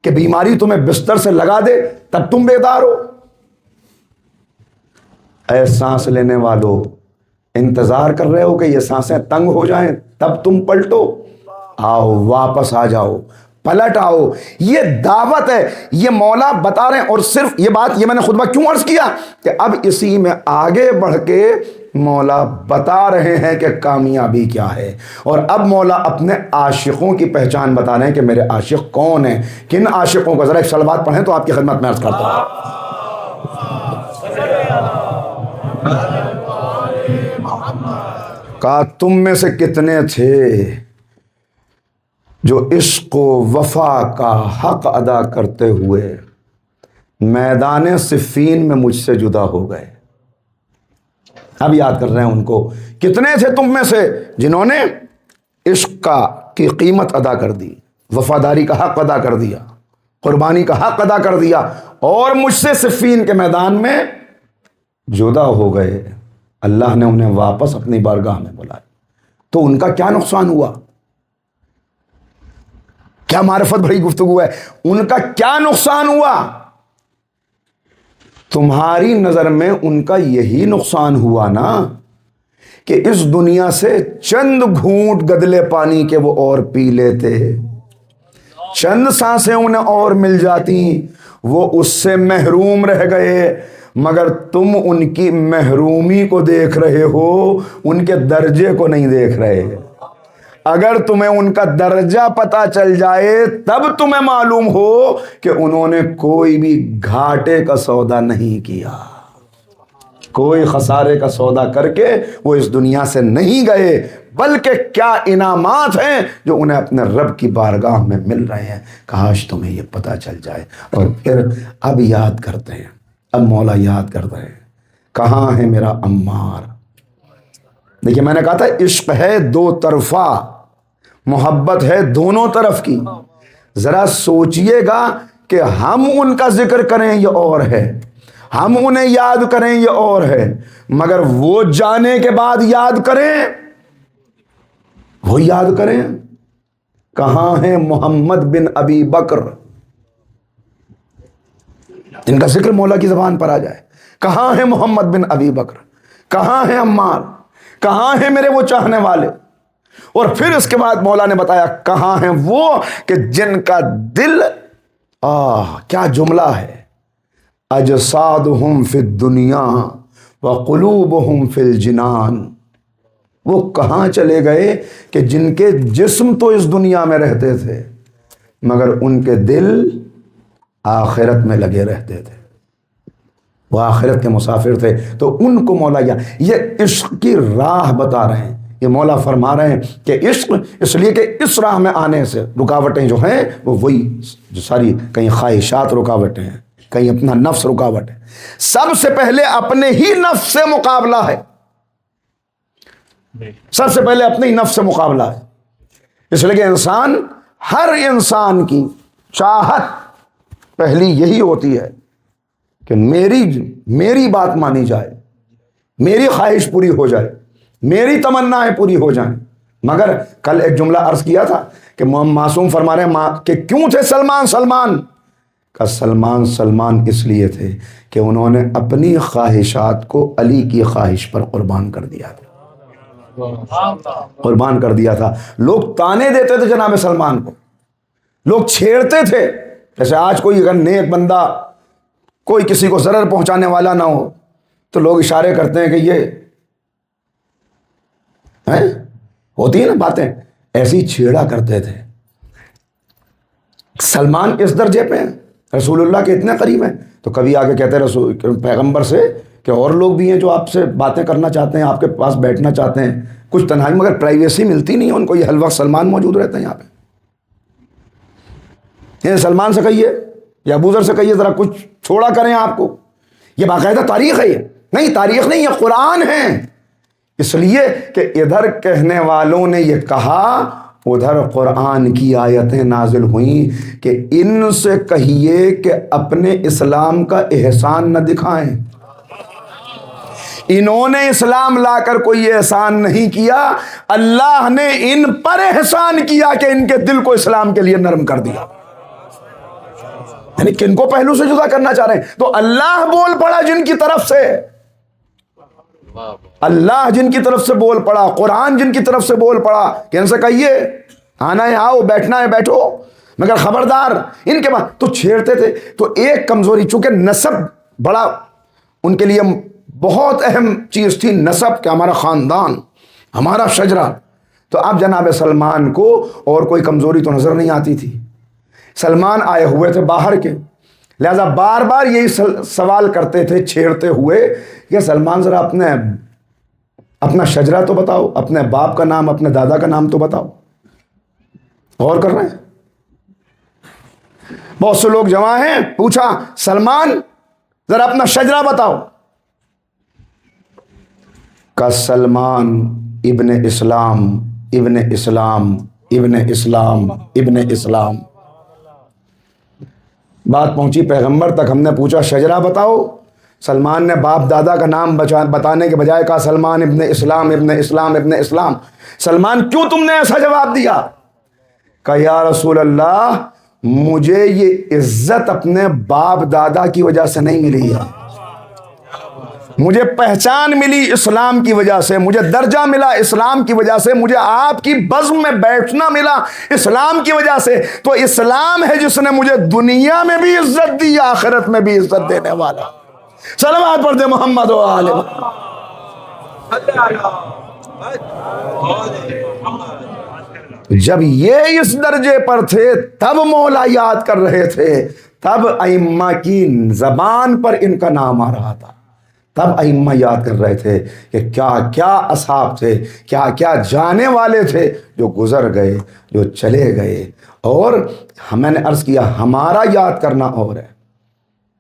کہ بیماری تمہیں بستر سے لگا دے تب تم بیدار ہو؟ اے سانس لینے والو انتظار کر رہے ہو کہ یہ سانسیں تنگ ہو جائیں تب تم پلٹو؟ آؤ واپس آ جاؤ، پلٹ آؤ۔ یہ دعوت ہے، یہ مولا بتا رہے ہیں۔ اور صرف یہ بات، یہ میں نے خطبہ کیوں عرض کیا کہ اب اسی میں آگے بڑھ کے مولا بتا رہے ہیں کہ کامیابی کیا ہے، اور اب مولا اپنے عاشقوں کی پہچان بتا رہے ہیں کہ میرے عاشق کون ہیں، کن عاشقوں کو۔ ذرا ایک صلوات پڑھیں تو آپ کی خدمت میں عرض کرتا ہوں۔ کہا تم میں سے کتنے تھے جو عشق و وفا کا حق ادا کرتے ہوئے میدان صفین میں مجھ سے جدا ہو گئے؟ اب یاد کر رہے ہیں ان کو، کتنے تھے تم میں سے جنہوں نے عشق کی قیمت ادا کر دی، وفاداری کا حق ادا کر دیا، قربانی کا حق ادا کر دیا، اور مجھ سے صفین کے میدان میں جدا ہو گئے۔ اللہ نے انہیں واپس اپنی بارگاہ میں بلایا، تو ان کا کیا نقصان ہوا؟ کیا معرفت بھری گفتگو ہے، ان کا کیا نقصان ہوا؟ تمہاری نظر میں ان کا یہی نقصان ہوا نا کہ اس دنیا سے چند گھونٹ گدلے پانی کے وہ اور پی لیتے، چند سانسیں انہیں اور مل جاتی، وہ اس سے محروم رہ گئے، مگر تم ان کی محرومی کو دیکھ رہے ہو، ان کے درجے کو نہیں دیکھ رہے۔ اگر تمہیں ان کا درجہ پتا چل جائے تب تمہیں معلوم ہو کہ انہوں نے کوئی بھی گھاٹے کا سودا نہیں کیا، کوئی خسارے کا سودا کر کے وہ اس دنیا سے نہیں گئے، بلکہ کیا انعامات ہیں جو انہیں اپنے رب کی بارگاہ میں مل رہے ہیں۔ کاش تمہیں یہ پتا چل جائے۔ اور پھر اب یاد کرتے ہیں، اب مولا یاد کرتے ہیں، کہاں ہے میرا عمار؟ دیکھیے میں نے کہا تھا عشق ہے دو طرفہ، محبت ہے دونوں طرف کی۔ ذرا سوچئے گا کہ ہم ان کا ذکر کریں یہ اور ہے، ہم انہیں یاد کریں یہ اور ہے، مگر وہ جانے کے بعد یاد کریں، وہ یاد کریں۔ کہاں ہے محمد بن ابی بکر، جن کا ذکر مولا کی زبان پر آ جائے؟ کہاں ہے محمد بن ابی بکر؟ کہاں ہے عمار؟ کہاں ہیں میرے وہ چاہنے والے؟ اور پھر اس کے بعد مولا نے بتایا کہاں ہیں وہ کہ جن کا دل، کیا جملہ ہے، اجسادہم فی الدنیا وقلوبہم فی الجنان۔ وہ کہاں چلے گئے کہ جن کے جسم تو اس دنیا میں رہتے تھے مگر ان کے دل آخرت میں لگے رہتے تھے، وہ آخرت کے مسافر تھے۔ تو ان کو مولا یہ عشق کی راہ بتا رہے ہیں۔ یہ مولا فرما رہے ہیں کہ عشق اس لیے کہ اس راہ میں آنے سے رکاوٹیں جو ہیں وہ وہی جو ساری، کہیں خواہشات رکاوٹیں ہیں، کہیں اپنا نفس رکاوٹ ہے، سب سے پہلے اپنے ہی نفس سے مقابلہ ہے، سب سے پہلے اپنے ہی نفس سے مقابلہ ہے۔ اس لیے کہ انسان، ہر انسان کی چاہت پہلی یہی ہوتی ہے کہ میری بات مانی جائے، میری خواہش پوری ہو جائے، میری تمنائیں پوری ہو جائیں۔ مگر کل ایک جملہ عرض کیا تھا کہ معصوم فرما رہے ہیں کہ کیوں تھے سلمان کا سلمان اس لیے تھے کہ انہوں نے اپنی خواہشات کو علی کی خواہش پر قربان کر دیا تھا، لوگ تانے دیتے تھے جناب سلمان کو، لوگ چھیڑتے تھے۔ جیسے آج کوئی اگر نیک بندہ کوئی کسی کو ضرر پہنچانے والا نہ ہو تو لوگ اشارے کرتے ہیں کہ ہوتی ہیں نا باتیں، ایسی چھیڑا کرتے تھے. سلمان اس درجے پہ ہیں، رسول اللہ کے اتنے قریب ہیں. تو کبھی آگے کہتے ہیں رسول پیغمبر سے کہ اور لوگ بھی ہیں جو آپ سے باتیں کرنا چاہتے ہیں، آپ کے پاس بیٹھنا چاہتے ہیں، کچھ تنہائی، مگر پرائیویسی ملتی نہیں ہے ان کو. یہ ہر وقت سلمان موجود رہتے ہیں یہاں پہ. یہ سلمان سے کہیے یا ابو ذر سے کہیے ذرا کچھ چھوڑا کریں آپ کو. یہ باقاعدہ تاریخ ہے. یہ نہیں تاریخ نہیں، یہ قرآن ہے. اس لیے کہ ادھر کہنے والوں نے یہ کہا، ادھر قرآن کی آیتیں نازل ہوئیں کہ ان سے کہیے کہ اپنے اسلام کا احسان نہ دکھائیں. انہوں نے اسلام لا کر کوئی احسان نہیں کیا، اللہ نے ان پر احسان کیا کہ ان کے دل کو اسلام کے لیے نرم کر دیا. یعنی کن کو پہلو سے جدا کرنا چاہ رہے ہیں؟ تو اللہ بول پڑا جن کی طرف سے، اللہ جن کی طرف سے بول پڑا، قرآن جن کی طرف سے بول پڑا کہ ان سے کہیے آنا ہے آؤ، بیٹھنا ہے بیٹھو، مگر خبردار ان کے بعد. تو چھیڑتے تھے. تو ایک کمزوری، چونکہ نسب بڑا ان کے لیے بہت اہم چیز تھی، نسب، کہ ہمارا خاندان، ہمارا شجرہ. تو اب جناب سلمان کو اور کوئی کمزوری تو نظر نہیں آتی تھی. سلمان آئے ہوئے تھے باہر کے، لہذا بار بار یہی سوال کرتے تھے چھیڑتے ہوئے کہ سلمان ذرا اپنا شجرہ تو بتاؤ، اپنے باپ کا نام، اپنے دادا کا نام تو بتاؤ. غور کر رہے ہیں؟ بہت سے لوگ جمع ہیں، پوچھا سلمان ذرا اپنا شجرہ بتاؤ. کا سلمان ابن اسلام ابن اسلام ابن اسلام ابن اسلام. بات پہنچی پیغمبر تک. ہم نے پوچھا شجرہ بتاؤ، سلمان نے باپ دادا کا نام بتانے کے بجائے کہا سلمان ابن اسلام ابن اسلام ابن اسلام. سلمان کیوں تم نے ایسا جواب دیا؟ کہا یا رسول اللہ مجھے یہ عزت اپنے باپ دادا کی وجہ سے نہیں ملی ہے، مجھے پہچان ملی اسلام کی وجہ سے، مجھے درجہ ملا اسلام کی وجہ سے، مجھے آپ کی بزم میں بیٹھنا ملا اسلام کی وجہ سے. تو اسلام ہے جس نے مجھے دنیا میں بھی عزت دی، آخرت میں بھی عزت دینے والا. صلوات پڑھ دے محمد و آل محمد. جب یہ اس درجے پر تھے تب مولا یاد کر رہے تھے، تب ائمہ کی زبان پر ان کا نام آ رہا تھا. تب ائمہ یاد کر رہے تھے کہ کیا کیا اصحاب تھے، کیا کیا جانے والے تھے جو گزر گئے، جو چلے گئے. اور میں نے عرض کیا ہمارا یاد کرنا اور ہے،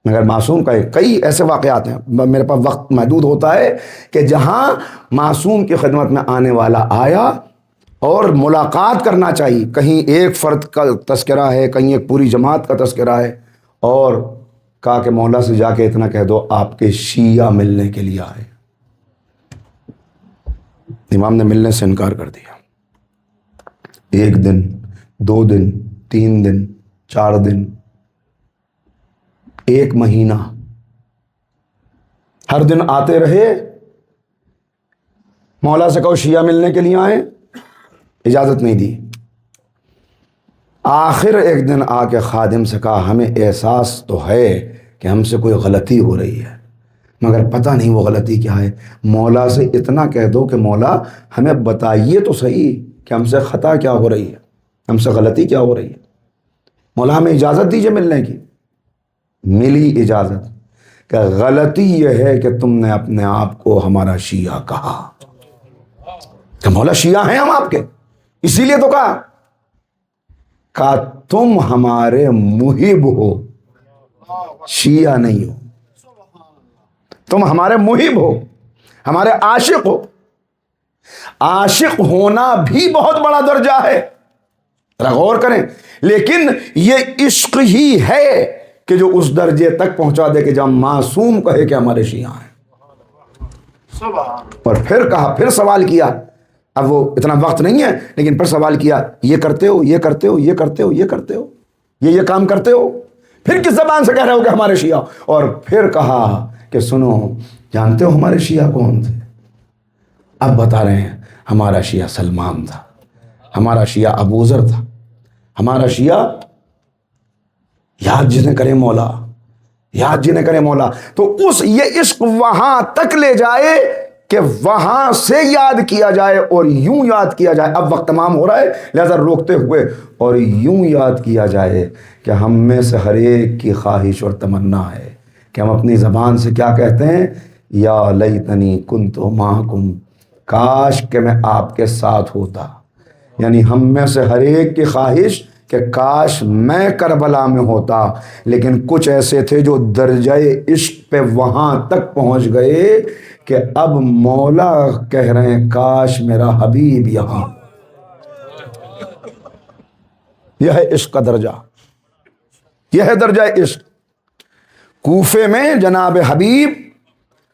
مگر معصوم کا کئی ایسے واقعات ہیں، میرے پاس وقت محدود ہوتا ہے، کہ جہاں معصوم کی خدمت میں آنے والا آیا اور ملاقات کرنا چاہیے، کہیں ایک فرد کا تذکرہ ہے، کہیں ایک پوری جماعت کا تذکرہ ہے، اور کہا کہ مولا سے جا کے اتنا کہہ دو آپ کے شیعہ ملنے کے لیے آئے. امام نے ملنے سے انکار کر دیا. 1 دن 2 دن 3 دن 4 دن 1 مہینہ ہر دن آتے رہے. مولا سے کہو شیعہ ملنے کے لیے آئے، اجازت نہیں دی. آخر ایک دن آ کے خادم سے کہا ہمیں احساس تو ہے کہ ہم سے کوئی غلطی ہو رہی ہے، مگر پتہ نہیں وہ غلطی کیا ہے. مولا سے اتنا کہہ دو کہ مولا ہمیں بتائیے تو صحیح کہ ہم سے خطا کیا ہو رہی ہے، ہم سے غلطی کیا ہو رہی ہے. مولا ہمیں اجازت دیجیے ملنے کی. ملی اجازت کہ غلطی یہ ہے کہ تم نے اپنے آپ کو ہمارا شیعہ کہا. کہ مولا شیعہ ہیں ہم آپ کے، اسی لیے تو کہا تم ہمارے محب ہو، شیعہ نہیں ہو. تم ہمارے محب ہو، ہمارے عاشق ہو. عاشق ہونا بھی بہت بڑا درجہ ہے، ذرا غور کریں. لیکن یہ عشق ہی ہے کہ جو اس درجے تک پہنچا دے کہ جب معصوم کہے کہ ہمارے شیعہ ہیں. اور پھر کہا، پھر سوال کیا. اب وہ اتنا وقت نہیں ہے، لیکن پھر سوال کیا یہ کرتے ہو، یہ کرتے ہو، یہ کرتے ہو، یہ کرتے ہو، یہ کام کرتے ہو. پھر کس زبان سے کہہ رہے ہو کہ ہمارے شیعہ؟ اور پھر کہا کہ سنو جانتے ہو ہمارے شیعہ کون تھے؟ اب بتا رہے ہیں ہمارا شیعہ سلمان تھا، ہمارا شیعہ ابو ذر تھا، ہمارا شیعہ یاد جنہیں کرے مولا، یاد جنہیں کرے مولا. تو اس یہ عشق وہاں تک لے جائے کہ وہاں سے یاد کیا جائے اور یوں یاد کیا جائے. اب وقت تمام ہو رہا ہے لہذا روکتے ہوئے اور یوں یاد کیا جائے کہ ہم میں سے ہر ایک کی خواہش اور تمنا ہے کہ ہم اپنی زبان سے کیا کہتے ہیں؟ یا لیتنی کنت معکم، کاش کہ میں آپ کے ساتھ ہوتا. یعنی ہم میں سے ہر ایک کی خواہش کہ کاش میں کربلا میں ہوتا. لیکن کچھ ایسے تھے جو درجہ عشق پہ وہاں تک پہنچ گئے کہ اب مولا کہہ رہے ہیں کاش میرا حبیب یہاں. یہ ہے عشق کا درجہ، یہ ہے درجہ عشق. کوفے میں جناب حبیب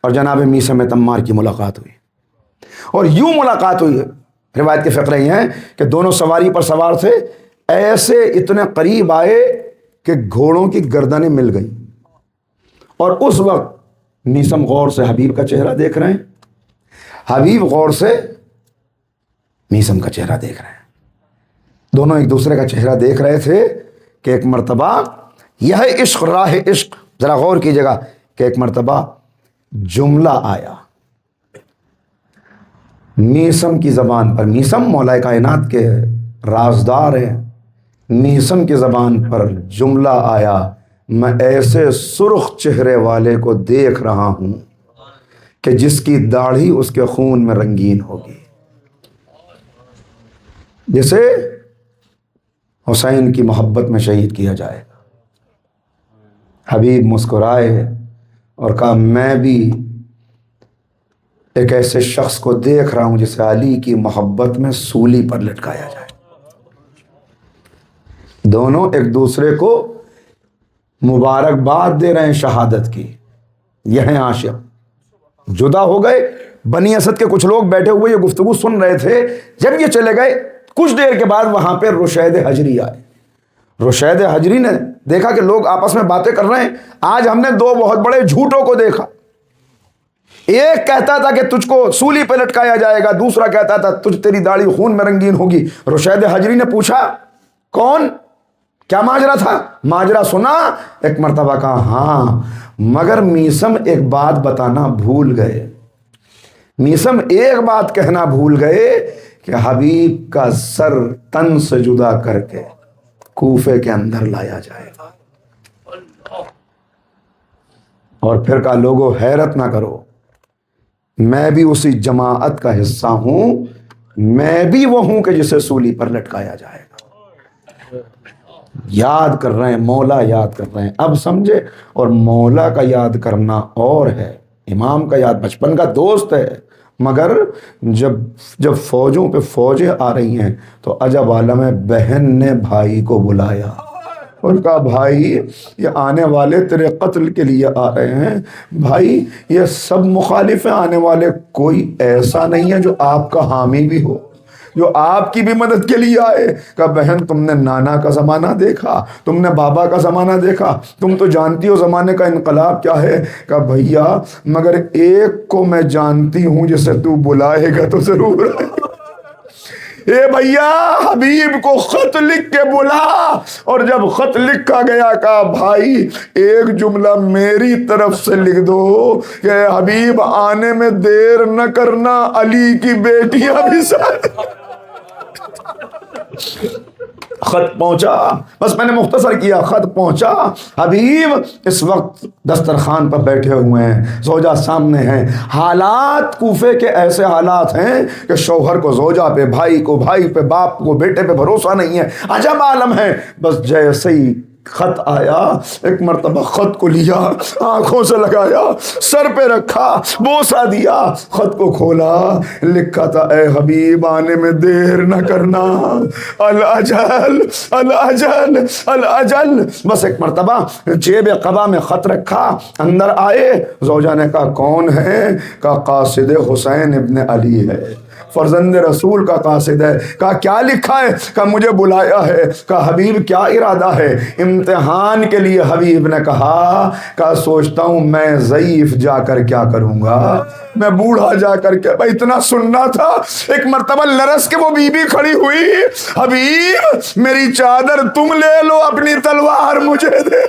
اور جناب میثم تمار کی ملاقات ہوئی، اور یوں ملاقات ہوئی. روایت کے فقرے یہ ہیں کہ دونوں سواری پر سوار تھے، ایسے اتنے قریب آئے کہ گھوڑوں کی گردنیں مل گئیں. اور اس وقت میثم غور سے حبیب کا چہرہ دیکھ رہے ہیں، حبیب غور سے میثم کا چہرہ دیکھ رہے ہیں. دونوں ایک دوسرے کا چہرہ دیکھ رہے تھے کہ ایک مرتبہ، یہ ہے عشق، راہ عشق. ذرا غور کیجیے گا کہ ایک مرتبہ جملہ آیا میثم کی زبان پر. میثم مولا کائنات کے رازدار ہیں. میثم کی زبان پر جملہ آیا، میں ایسے سرخ چہرے والے کو دیکھ رہا ہوں کہ جس کی داڑھی اس کے خون میں رنگین ہوگی. جسے حسین کی محبت میں شہید کیا جائے گا. حبیب مسکرائے اور کہا میں بھی ایک ایسے شخص کو دیکھ رہا ہوں جسے علی کی محبت میں سولی پر لٹکایا جائے. دونوں ایک دوسرے کو مبارکباد دے رہے ہیں شہادت کی. یہ ہیں عاشق. جدا ہو گئے. بنی اسد کے کچھ لوگ بیٹھے ہوئے یہ گفتگو سن رہے تھے. جب یہ چلے گئے کچھ دیر کے بعد وہاں پہ رشید حجری آئے. رشید حجری نے دیکھا کہ لوگ آپس میں باتیں کر رہے ہیں. آج ہم نے دو بہت بڑے جھوٹوں کو دیکھا. ایک کہتا تھا کہ تجھ کو سولی پہ لٹکایا جائے گا، دوسرا کہتا تھا تیری داڑھی خون میں رنگین ہوگی. رشید حجری نے پوچھا کون؟ کیا ماجرا تھا؟ ماجرا سنا؟ ایک مرتبہ کہا ہاں، مگر میثم ایک بات بتانا بھول گئے. میثم ایک بات کہنا بھول گئے کہ حبیب کا سر تن سے جدا کر کے کوفے کے اندر لایا جائے گا. اور پھر کہا لوگوں حیرت نہ کرو، میں بھی اسی جماعت کا حصہ ہوں، میں بھی وہ ہوں کہ جسے سولی پر لٹکایا جائے گا. یاد کر رہے ہیں، مولا یاد کر رہے ہیں. اب سمجھے. اور مولا کا یاد کرنا اور ہے، امام کا یاد بچپن کا دوست ہے، مگر جب فوجوں پہ فوجیں آ رہی ہیں تو عجب عالم ہے، بہن نے بھائی کو بلایا اور کہا بھائی یہ آنے والے تیرے قتل کے لیے آ رہے ہیں، بھائی یہ سب مخالف ہیں آنے والے، کوئی ایسا نہیں ہے جو آپ کا حامی بھی ہو، جو آپ کی بھی مدد کے لیے آئے. کہا بہن تم نے نانا کا زمانہ دیکھا، تم نے بابا کا زمانہ دیکھا، تم تو جانتی ہو زمانے کا انقلاب کیا ہے. کہا بھیا مگر ایک کو میں جانتی ہوں جسے تو بلائے گا تو ضرور. اے بھیا حبیب کو خط لکھ کے بلا. اور جب خط لکھا گیا کہا بھائی ایک جملہ میری طرف سے لکھ دو کہ حبیب آنے میں دیر نہ کرنا، علی کی بیٹیاں بھی ساتھ. خط پہنچا. بس میں نے مختصر کیا. خط پہنچا. حبیب اس وقت دسترخوان پر بیٹھے ہوئے ہیں، زوجہ سامنے ہیں. حالات کوفے کے ایسے حالات ہیں کہ شوہر کو زوجہ پہ، بھائی کو بھائی پہ، باپ کو بیٹے پہ بھروسہ نہیں ہے. عجب عالم ہے. بس جیسے ہی خط آیا ایک مرتبہ خط کو لیا، آنکھوں سے لگایا، سر پہ رکھا، بوسہ دیا، خط کو کھولا. لکھا تھا اے حبیب آنے میں دیر نہ کرنا، الاجل الاجل الاجل. بس ایک مرتبہ جیب قبا میں خط رکھا، اندر آئے. زوجہ نے کہا کون ہے؟ کہا قاصد حسین ابن علی ہے، فرزند رسول کا قاصد ہے. کہا کیا لکھا ہے؟ کہا مجھے بلایا ہے. کہا حبیب کیا ارادہ ہے؟ امتحان کے لیے. حبیب نے کہا سوچتا ہوں میں ضعیف جا کر کیا کروں گا، میں بوڑھا جا کر کے. بھائی اتنا سننا تھا. ایک مرتبہ لرس کے وہ بی بی کھڑی ہوئی. حبیب میری چادر تم لے لو، اپنی تلوار مجھے دے.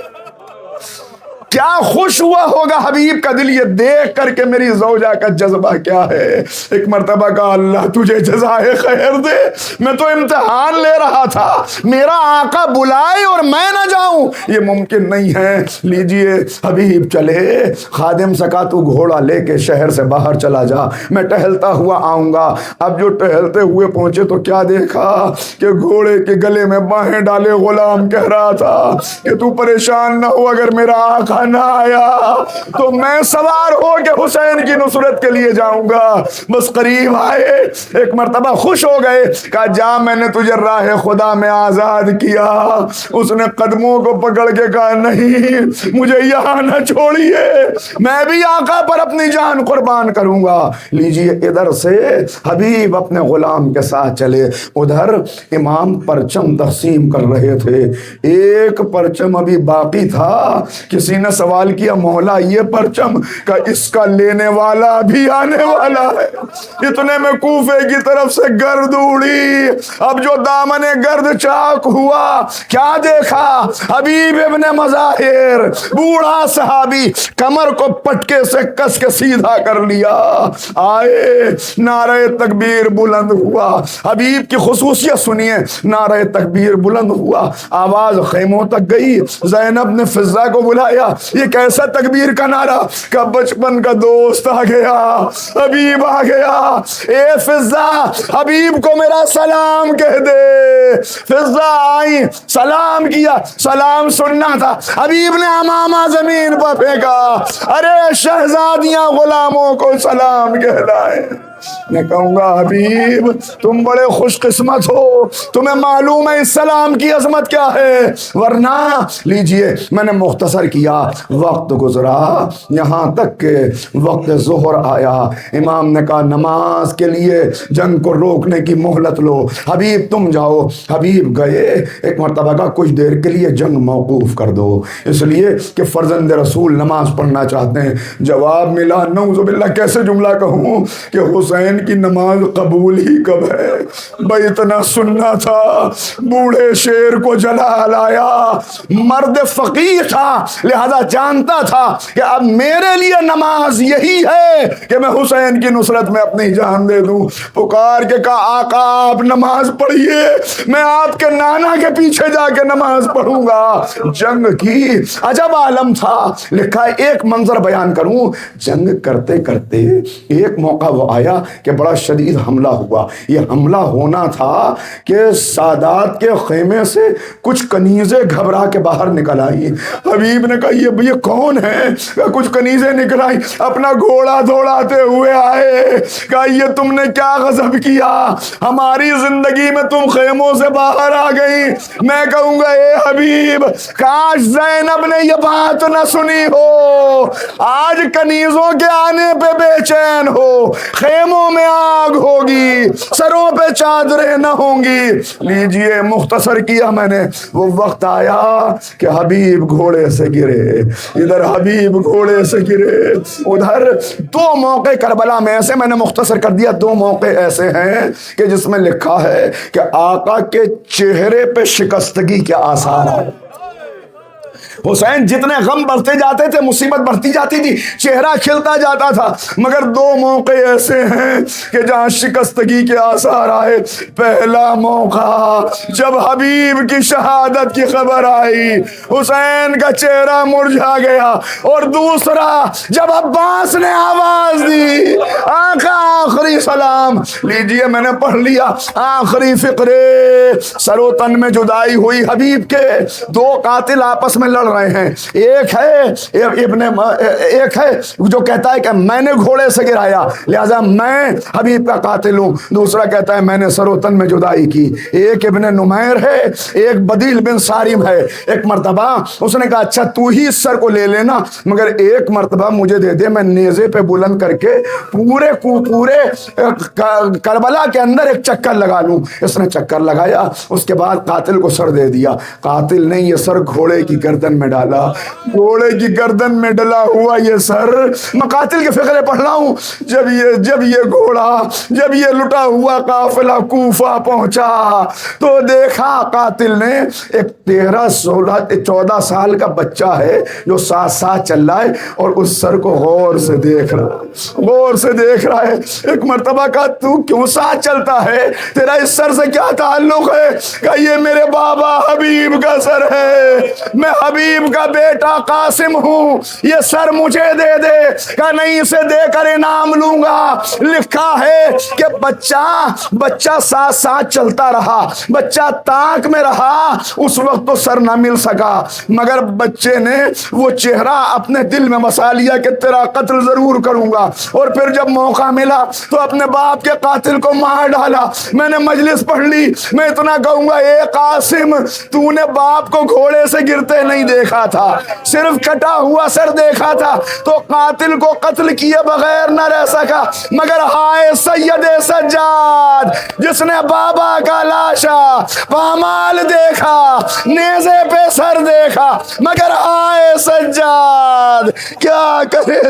کیا خوش ہوا ہوگا حبیب کا دل یہ دیکھ کر کے میری زوجہ کا جذبہ کیا ہے. ایک مرتبہ کہا اللہ تجھے جزائے خیر دے, میں تو امتحان لے رہا تھا, میرا آقا بلائے اور میں نہ جاؤں, یہ ممکن نہیں ہے. لیجئے حبیب چلے. خادم سے کہا تو گھوڑا لے کے شہر سے باہر چلا جا, میں ٹہلتا ہوا آؤں گا. اب جو ٹہلتے ہوئے پہنچے تو کیا دیکھا کہ گھوڑے کے گلے میں باہیں ڈالے غلام کہہ رہا تھا کہ تو پریشان نہ ہو, اگر میرا آقا نہ آیا تو میں سوار ہو کے حسین کی نصرت کے لیے جاؤں گا. بس قریب آئے, ایک مرتبہ خوش ہو گئے, کہا جا میں نے تجھے راہ خدا میں آزاد کیا. اس نے قدموں کو پکڑ کے کہا نہیں مجھے یہاں نہ چھوڑیے, میں بھی آقا پر اپنی جان قربان کروں گا. لیجئے ادھر سے حبیب اپنے غلام کے ساتھ چلے, ادھر امام پرچم تقسیم کر رہے تھے. ایک پرچم ابھی باقی تھا, کسی نے سوال کیا مولا یہ پرچم, کہ اس کا لینے والا بھی آنے والا ہے. اتنے میں کوفے کی طرف سے گرد اڑی. اب جو دامن گرد چاک ہوا, کیا دیکھا حبیب ابن مظاہر بوڑھا صحابی کمر کو پٹکے سے کس کے سیدھا کر لیا. آئے نعرہ تکبیر بلند ہوا. حبیب کی خصوصیت سنیے, نعرہ تکبیر بلند ہوا, آواز خیموں تک گئی. زینب نے فضا کو بلایا, یہ کیسا تکبیر کا نعرہ, کہ بچپن کا دوست آ گیا, حبیب آ گیا. اے فضا حبیب کو میرا سلام کہہ دے. فضا آئی, سلام کیا, سلام سننا تھا, حبیب نے امامہ زمین پر پھینکا. ارے شہزادیاں غلاموں کو سلام کہلائے. میں کہوں گا حبیب تم بڑے خوش قسمت ہو, تمہیں معلوم ہے اس سلام کی عظمت کیا ہے, ورنہ لیجئے میں نے مختصر کیا. وقت گزرا یہاں تک کہ وقت ظہر آیا. امام نے کہا نماز کے لیے جنگ کو روکنے کی مہلت لو, حبیب تم جاؤ. حبیب گئے. ایک مرتبہ کہا کچھ دیر کے لیے جنگ موقوف کر دو, اس لیے کہ فرزند رسول نماز پڑھنا چاہتے ہیں. جواب ملا نعوذ باللہ, کیسے جملہ کہوں کہ حسین کی نماز قبول ہی کب ہے. بھائی اتنا سننا تھا, بوڑھے شیر کو جلال آیا. مرد فقیر تھا لہذا جانتا تھا کہ اب میرے لیے نماز یہی ہے کہ میں حسین کی نصرت میں اپنی جان دے دوں. پکار کے کہا آقا آپ نماز پڑھیے, میں آپ کے نانا کے پیچھے جا کے نماز پڑھوں گا. جنگ کی عجب عالم تھا. لکھا ہے ایک منظر بیان کروں, جنگ کرتے کرتے ایک موقع وہ آیا کہ بڑا شدید حملہ ہوا. یہ حملہ ہونا تھا کہ سادات کے خیمے سے کچھ کنیزیں گھبرا کے باہر نکل آئی. حبیب نے کہا یہ کون ہے, کچھ کنیزیں نکل آئی, اپنا گھوڑا دوڑاتے ہوئے آئے. کہا یہ تم نے کیا غضب کیا, ہماری زندگی میں تم خیموں سے باہر آ گئی. میں کہوں گا اے حبیب کاش زینب نے یہ بات نہ سنی ہو, آج کنیزوں کے آنے پہ بے چین ہو, خیموں میں آگ ہوگی, سروں پہ چادریں نہ ہوں گی. لیجئے مختصر کیا میں نے. وہ وقت آیا کہ حبیب گھوڑے سے گرے, ادھر حبیب گھوڑے سے گرے, ادھر. دو موقع کربلا میں ایسے, میں نے مختصر کر دیا, دو موقع ایسے ہیں کہ جس میں لکھا ہے کہ آقا کے چہرے پہ شکستگی کے آثار ہیں. حسین جتنے غم بڑھتے جاتے تھے مصیبت بڑھتی جاتی تھی, چہرہ کھلتا جاتا تھا, مگر دو موقع ایسے ہیں کہ جہاں شکستگی کے آثار آئے. پہلا موقع جب حبیب کی شہادت کی خبر آئی, حسین کا چہرہ مرجھا گیا, اور دوسرا جب عباس نے آواز دی آقا آخری سلام. لیجئے میں نے پڑھ لیا آخری فقرے. سر و تن میں جدائی ہوئی حبیب کے, دو قاتل آپس میں لڑ رہے ہیں. ایک ہے جو کہتا ہے کہ میں نے گھوڑے سے گرایا لہذا میں حبیب کا قاتل ہوں, دوسرا کہتا ہے میں نے سر و تن میں جدائی کی. ایک ابن نمیر ہے, ایک بدیل بن سارم ہے. ایک مرتبہ اس نے کہا اچھا تو ہی اس سر کو لے لینا, مگر ایک مرتبہ مجھے دے دے, میں نیزے پہ بلند کر کے پورے کربلا کے اندر ایک چکر لگا لوں. اس نے چکر لگایا, اس کے بعد قاتل کو سر دے دیا. قاتل نے یہ سر گھوڑے کی گردن میں ڈالا. گھوڑے کی گردن میں ڈلا ہوا یہ سر, میں قاتل کے فقرے پڑھ رہا ہوں. جب یہ گھوڑا, جب یہ لٹا ہوا قافلہ کوفہ پہنچا تو دیکھا قاتل نے ایک 13-14 سال کا بچہ ہے جو ساتھ ساتھ چل رہا ہے اور اس سر کو غور سے دیکھ رہا ہے, غور سے دیکھ رہا ہے. ایک مرتبہ کہا تو کیوں ساتھ چلتا ہے, تیرا اس سر سے کیا تعلق ہے؟ کہ یہ میرے بابا حبیب کا سر ہے, میں حبیب کا بیٹا قاسم ہوں, یہ سر مجھے دے دے. کہ نہیں, اسے دے کر انعام لوں گا. لکھا ہے کہ بچہ ساتھ ساتھ چلتا رہا, بچہ تاک میں رہا. اس وقت تو سر نہ مل سکا, مگر بچے نے وہ چہرہ اپنے دل میں بسا لیا کہ تیرا قتل ضرور کروں گا. اور پھر جب موقع ملا تو اپنے باپ کے قاتل کو مار ڈالا. میں نے مجلس پڑھ لی, میں اتنا کہوں گا, اے قاسم, تو نے باپ کو گھوڑے سے گرتے نہیں دیکھا تھا, صرف کٹا ہوا سر دیکھا تھا, تو قاتل کو قتل کیے بغیر نہ رہ سکا. مگر ہائے سید سجاد, جس نے بابا کا لاشا پامال دیکھا, نیزے پہ سر دیکھا, مگر آئے سجاد کیا کرے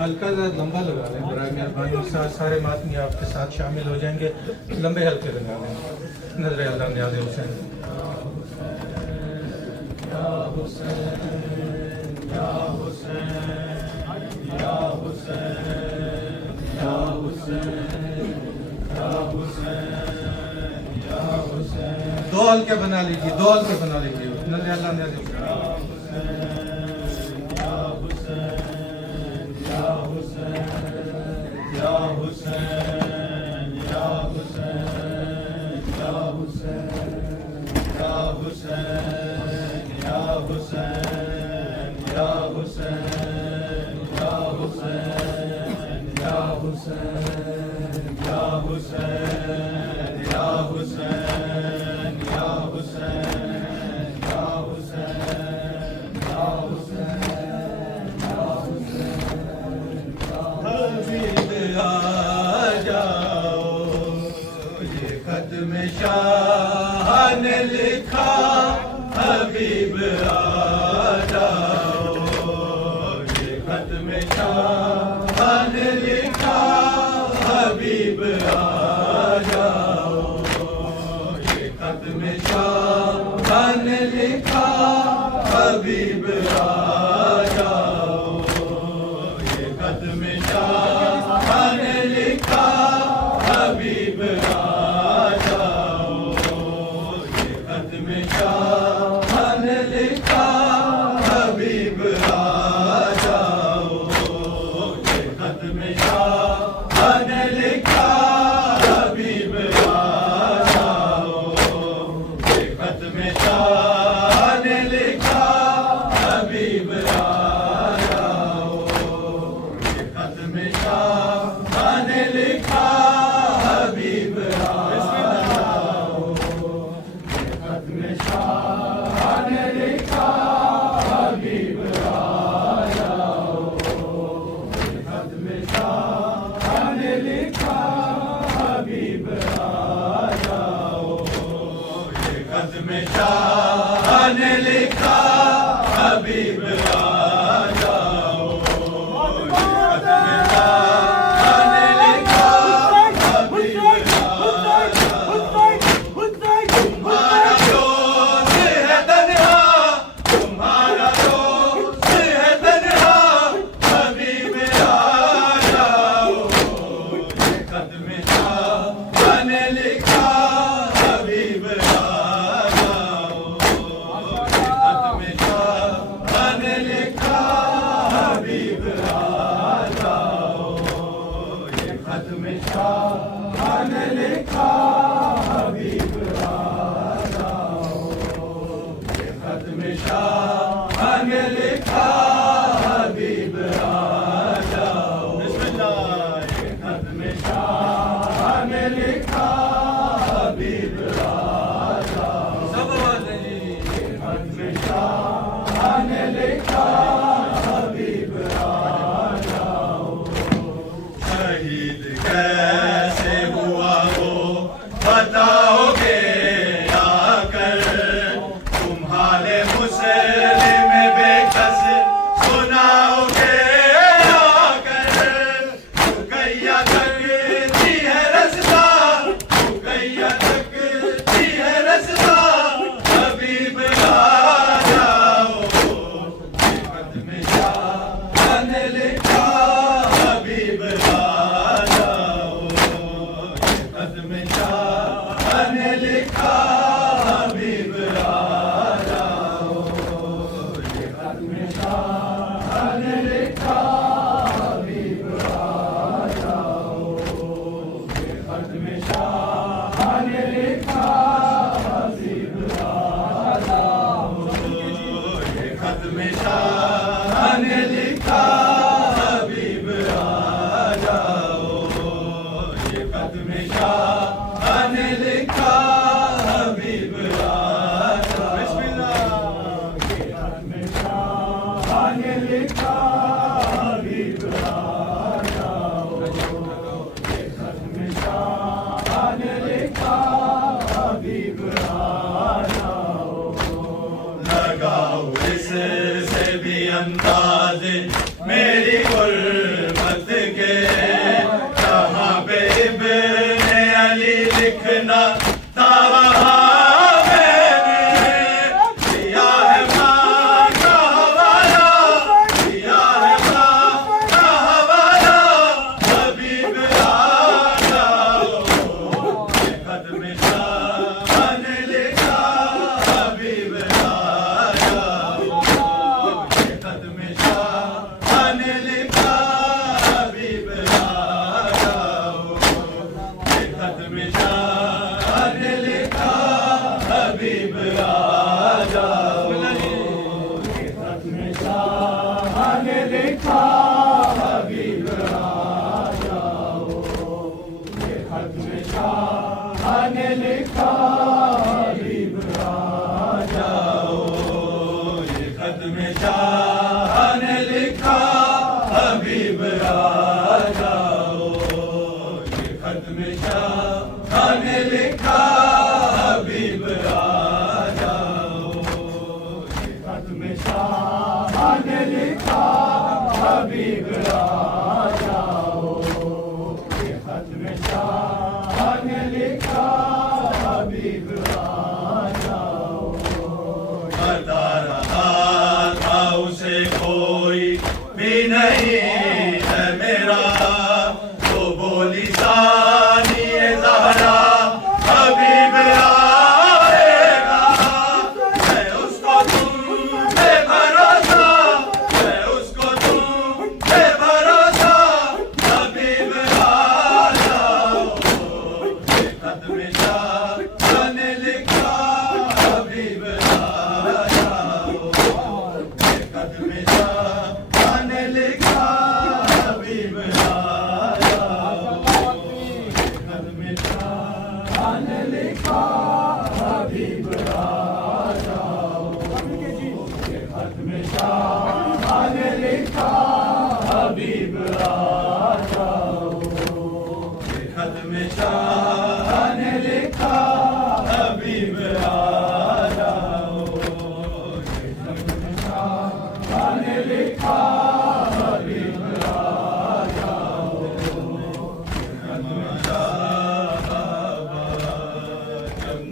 ہلکا لمبا لگا دیں برائے مہربانی. سارے ماتمی آپ کے ساتھ شامل ہو جائیں گے. لمبے ہلکے لگا دیں. نظر اللہ نیاز حسین. یا حسین یا حسین یا حسین یا حسین یا حسین یا حسین. دو ہلکے بنا لیجیے, دو ہلکے بنا لیجیے. نظر اللہ نیاز حسین.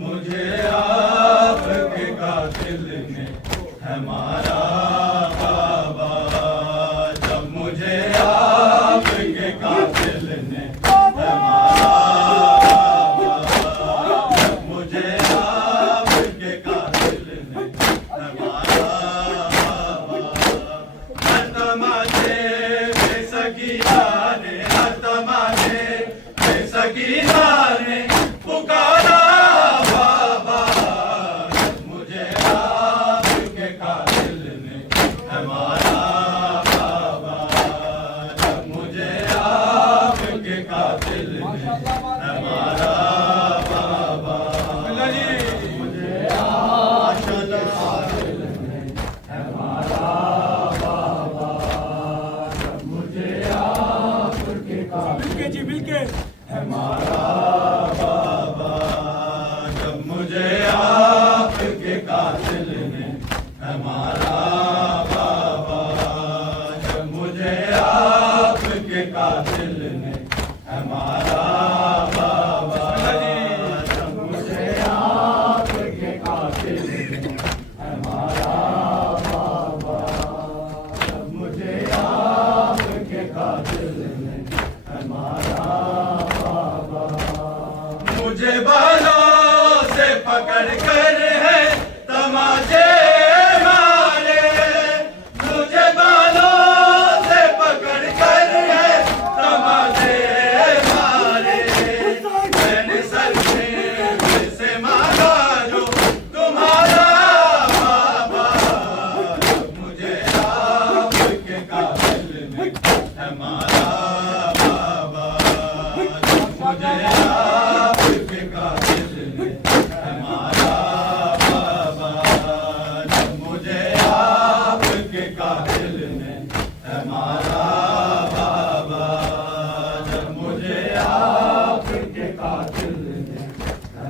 مجھے آپ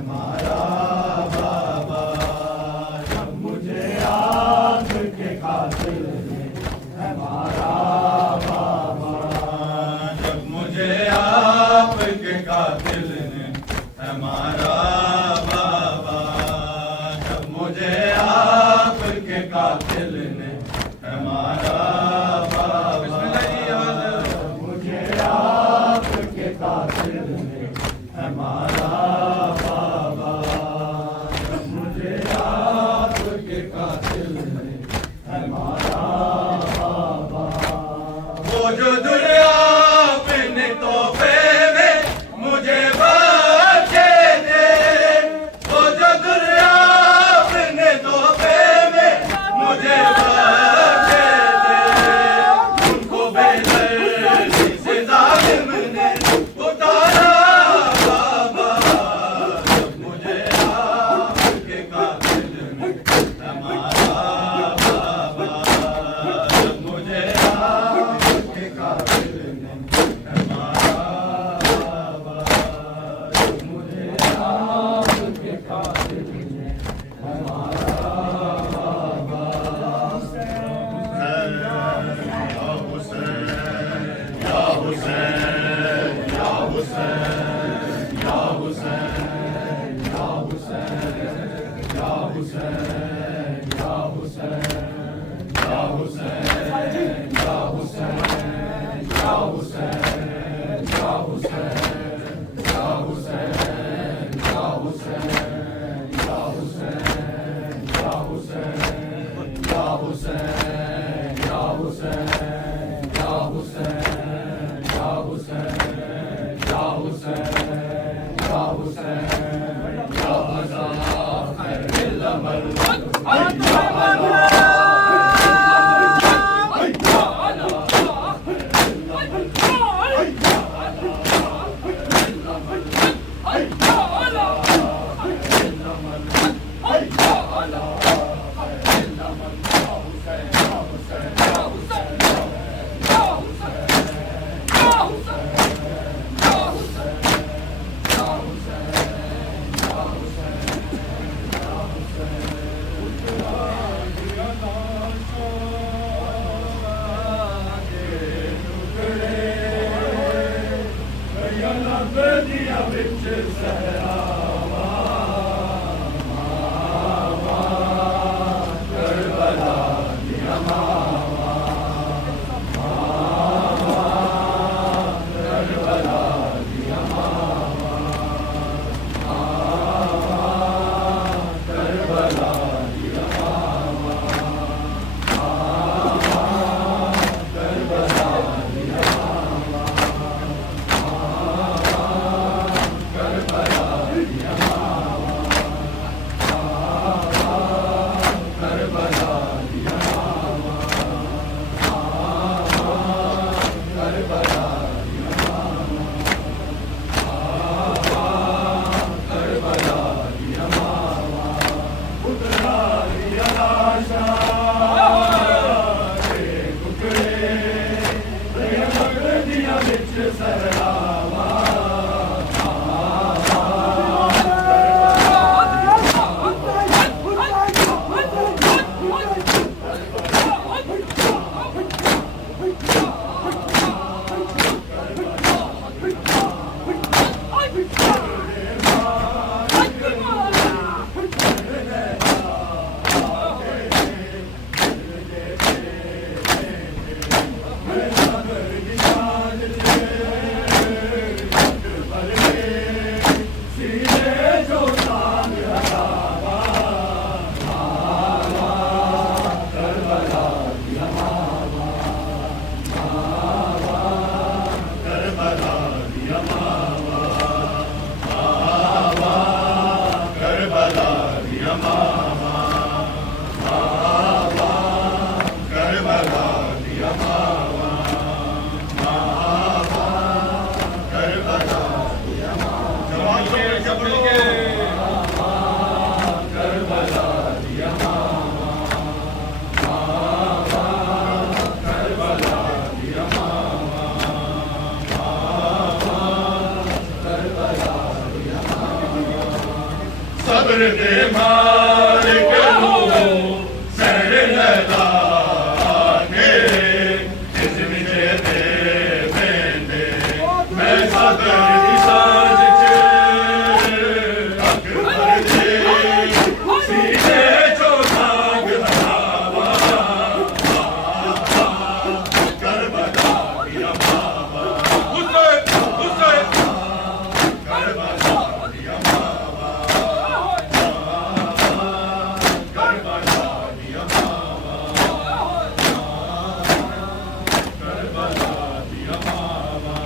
ہمارا بابا صبر دے مالک نو سہر لگا کے اس وجے دے بیندے میں صبر دی سانج چ اکبر دے سینے چو سانگ ہوا کربلا دیا بابا حسین کربلا دیا بابا کربلا دیا بابا کربلا دیا بابا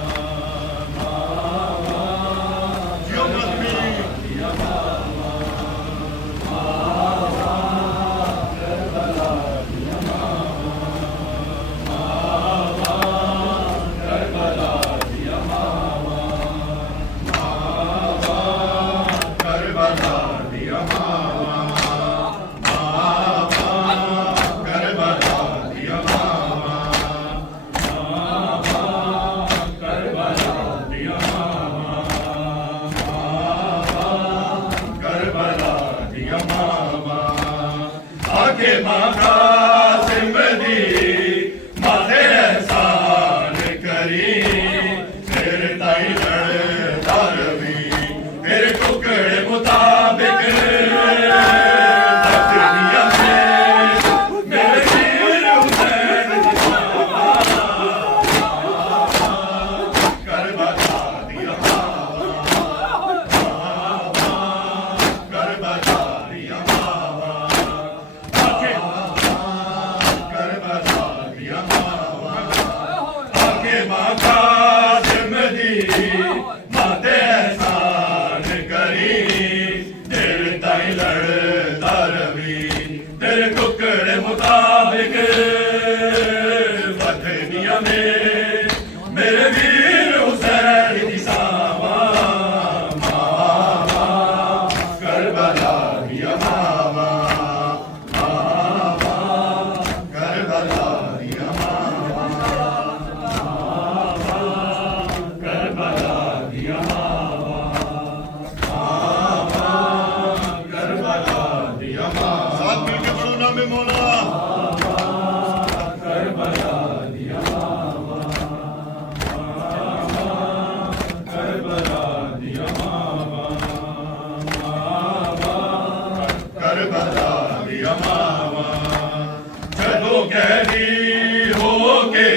جو مدنی دیا بابا کربلا دیا کربلا دیا کربلا دیا کربلا دیا کربلا دیا کربلا دیا آگے ماں قاسم دی ماتے احسان کری تیرے تائی لڑتا روی تیرے ٹکڑے مطابق دنیا میں میرے ویر حسین کربلا دیا کربلا دیا کربلا دیا آگے ماں قاسم دی ماتے احسان کری تیرے تائی لڑتا روی تیرے ٹکڑے مطابق دنیا میں میرے ویر حسین دی ساواں کربلا دیا کربلا دیا کربلا دیا کربلا دیا ساتھ مل کے پڑھو نام مولا کربلا دیا کربلا دیا کربلا دیا جدو گہری ہو کے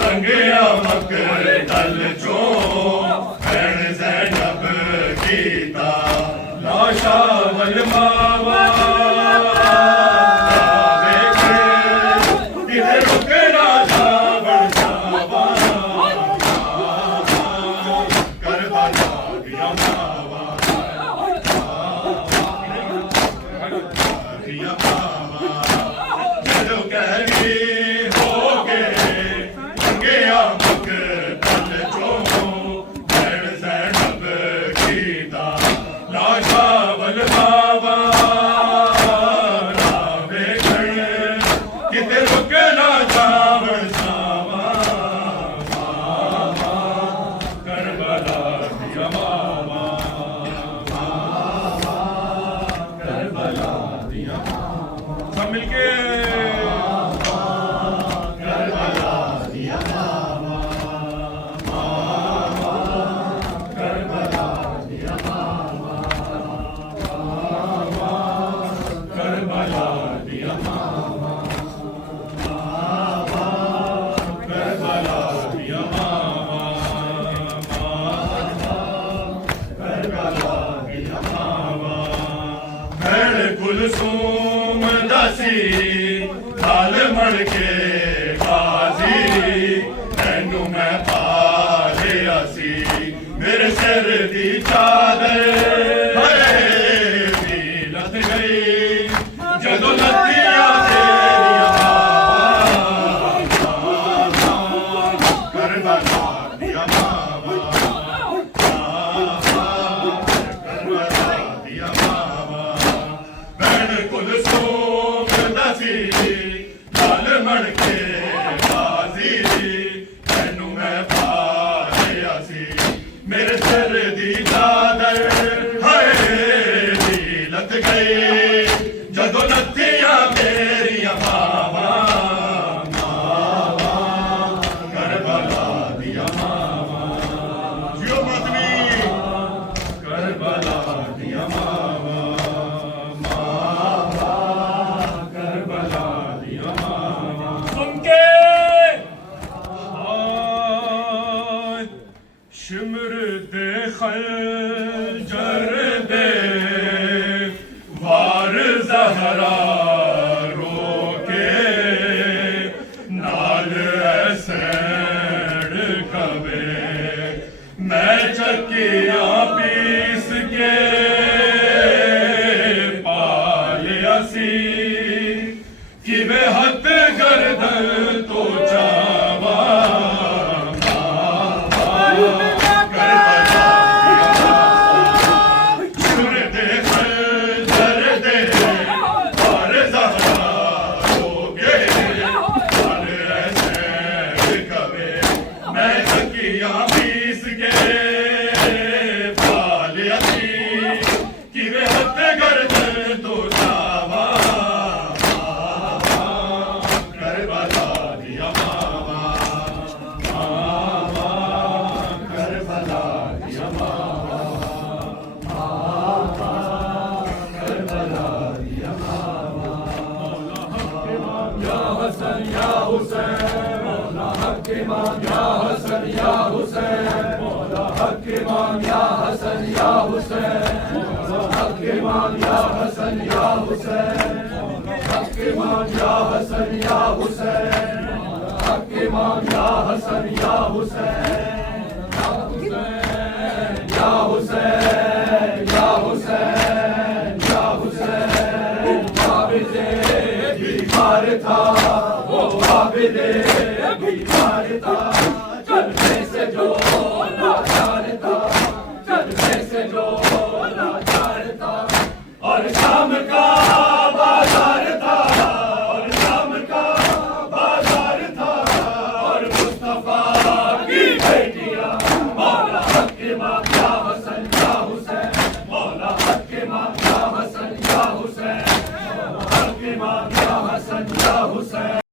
رنگیا مکر دل چوں بہن زینب کیتا لاشا ولماوا کدھر رکنا تھا بڑھاوا کربلا دیا دیا جدو گہری ہو کے رنگیا مکر دل چوں بہن زینب کیتا لاشا ولماوا کتے رکنا جاون ساوا کربلا دیا کربلا دیا سب مل کے کربلا دیا کربلا دیا کربلا دیا کربلا دیا کربلا دیا بہن کلثوم دسی لال مڑ کے بازی تینوں میں پا لیا سی میرے سر دی چادر لت گئی جدو لتیاں کربلا دیا کربلا دیا بہن کلثوم دسی لال مڑ کے بازی تینوں میں پا لیا سی میرے سر دی چادر گئی جدو نتھیاں میریاں ماواں ماواں کربلا دیا ماواں جیو ماتمی کربلا دیا ماواں ماواں کربلا دیا ماواں سن کے آئے شمر دے خنجر دے وار زہرا رو کے نال ایسڑ کبے میں چکیاں پیس کے پالیا سی کہ میں ہاتھ گردن تو چاواں اور شام کا بازار تھا اور شام کا بازار تھا اور مصطفیٰ کی بیٹیاں مولا حق امام یا حسن یا حسین مولا حق امام یا حسن یا حسین مولا حق امام یا حسن یا حسین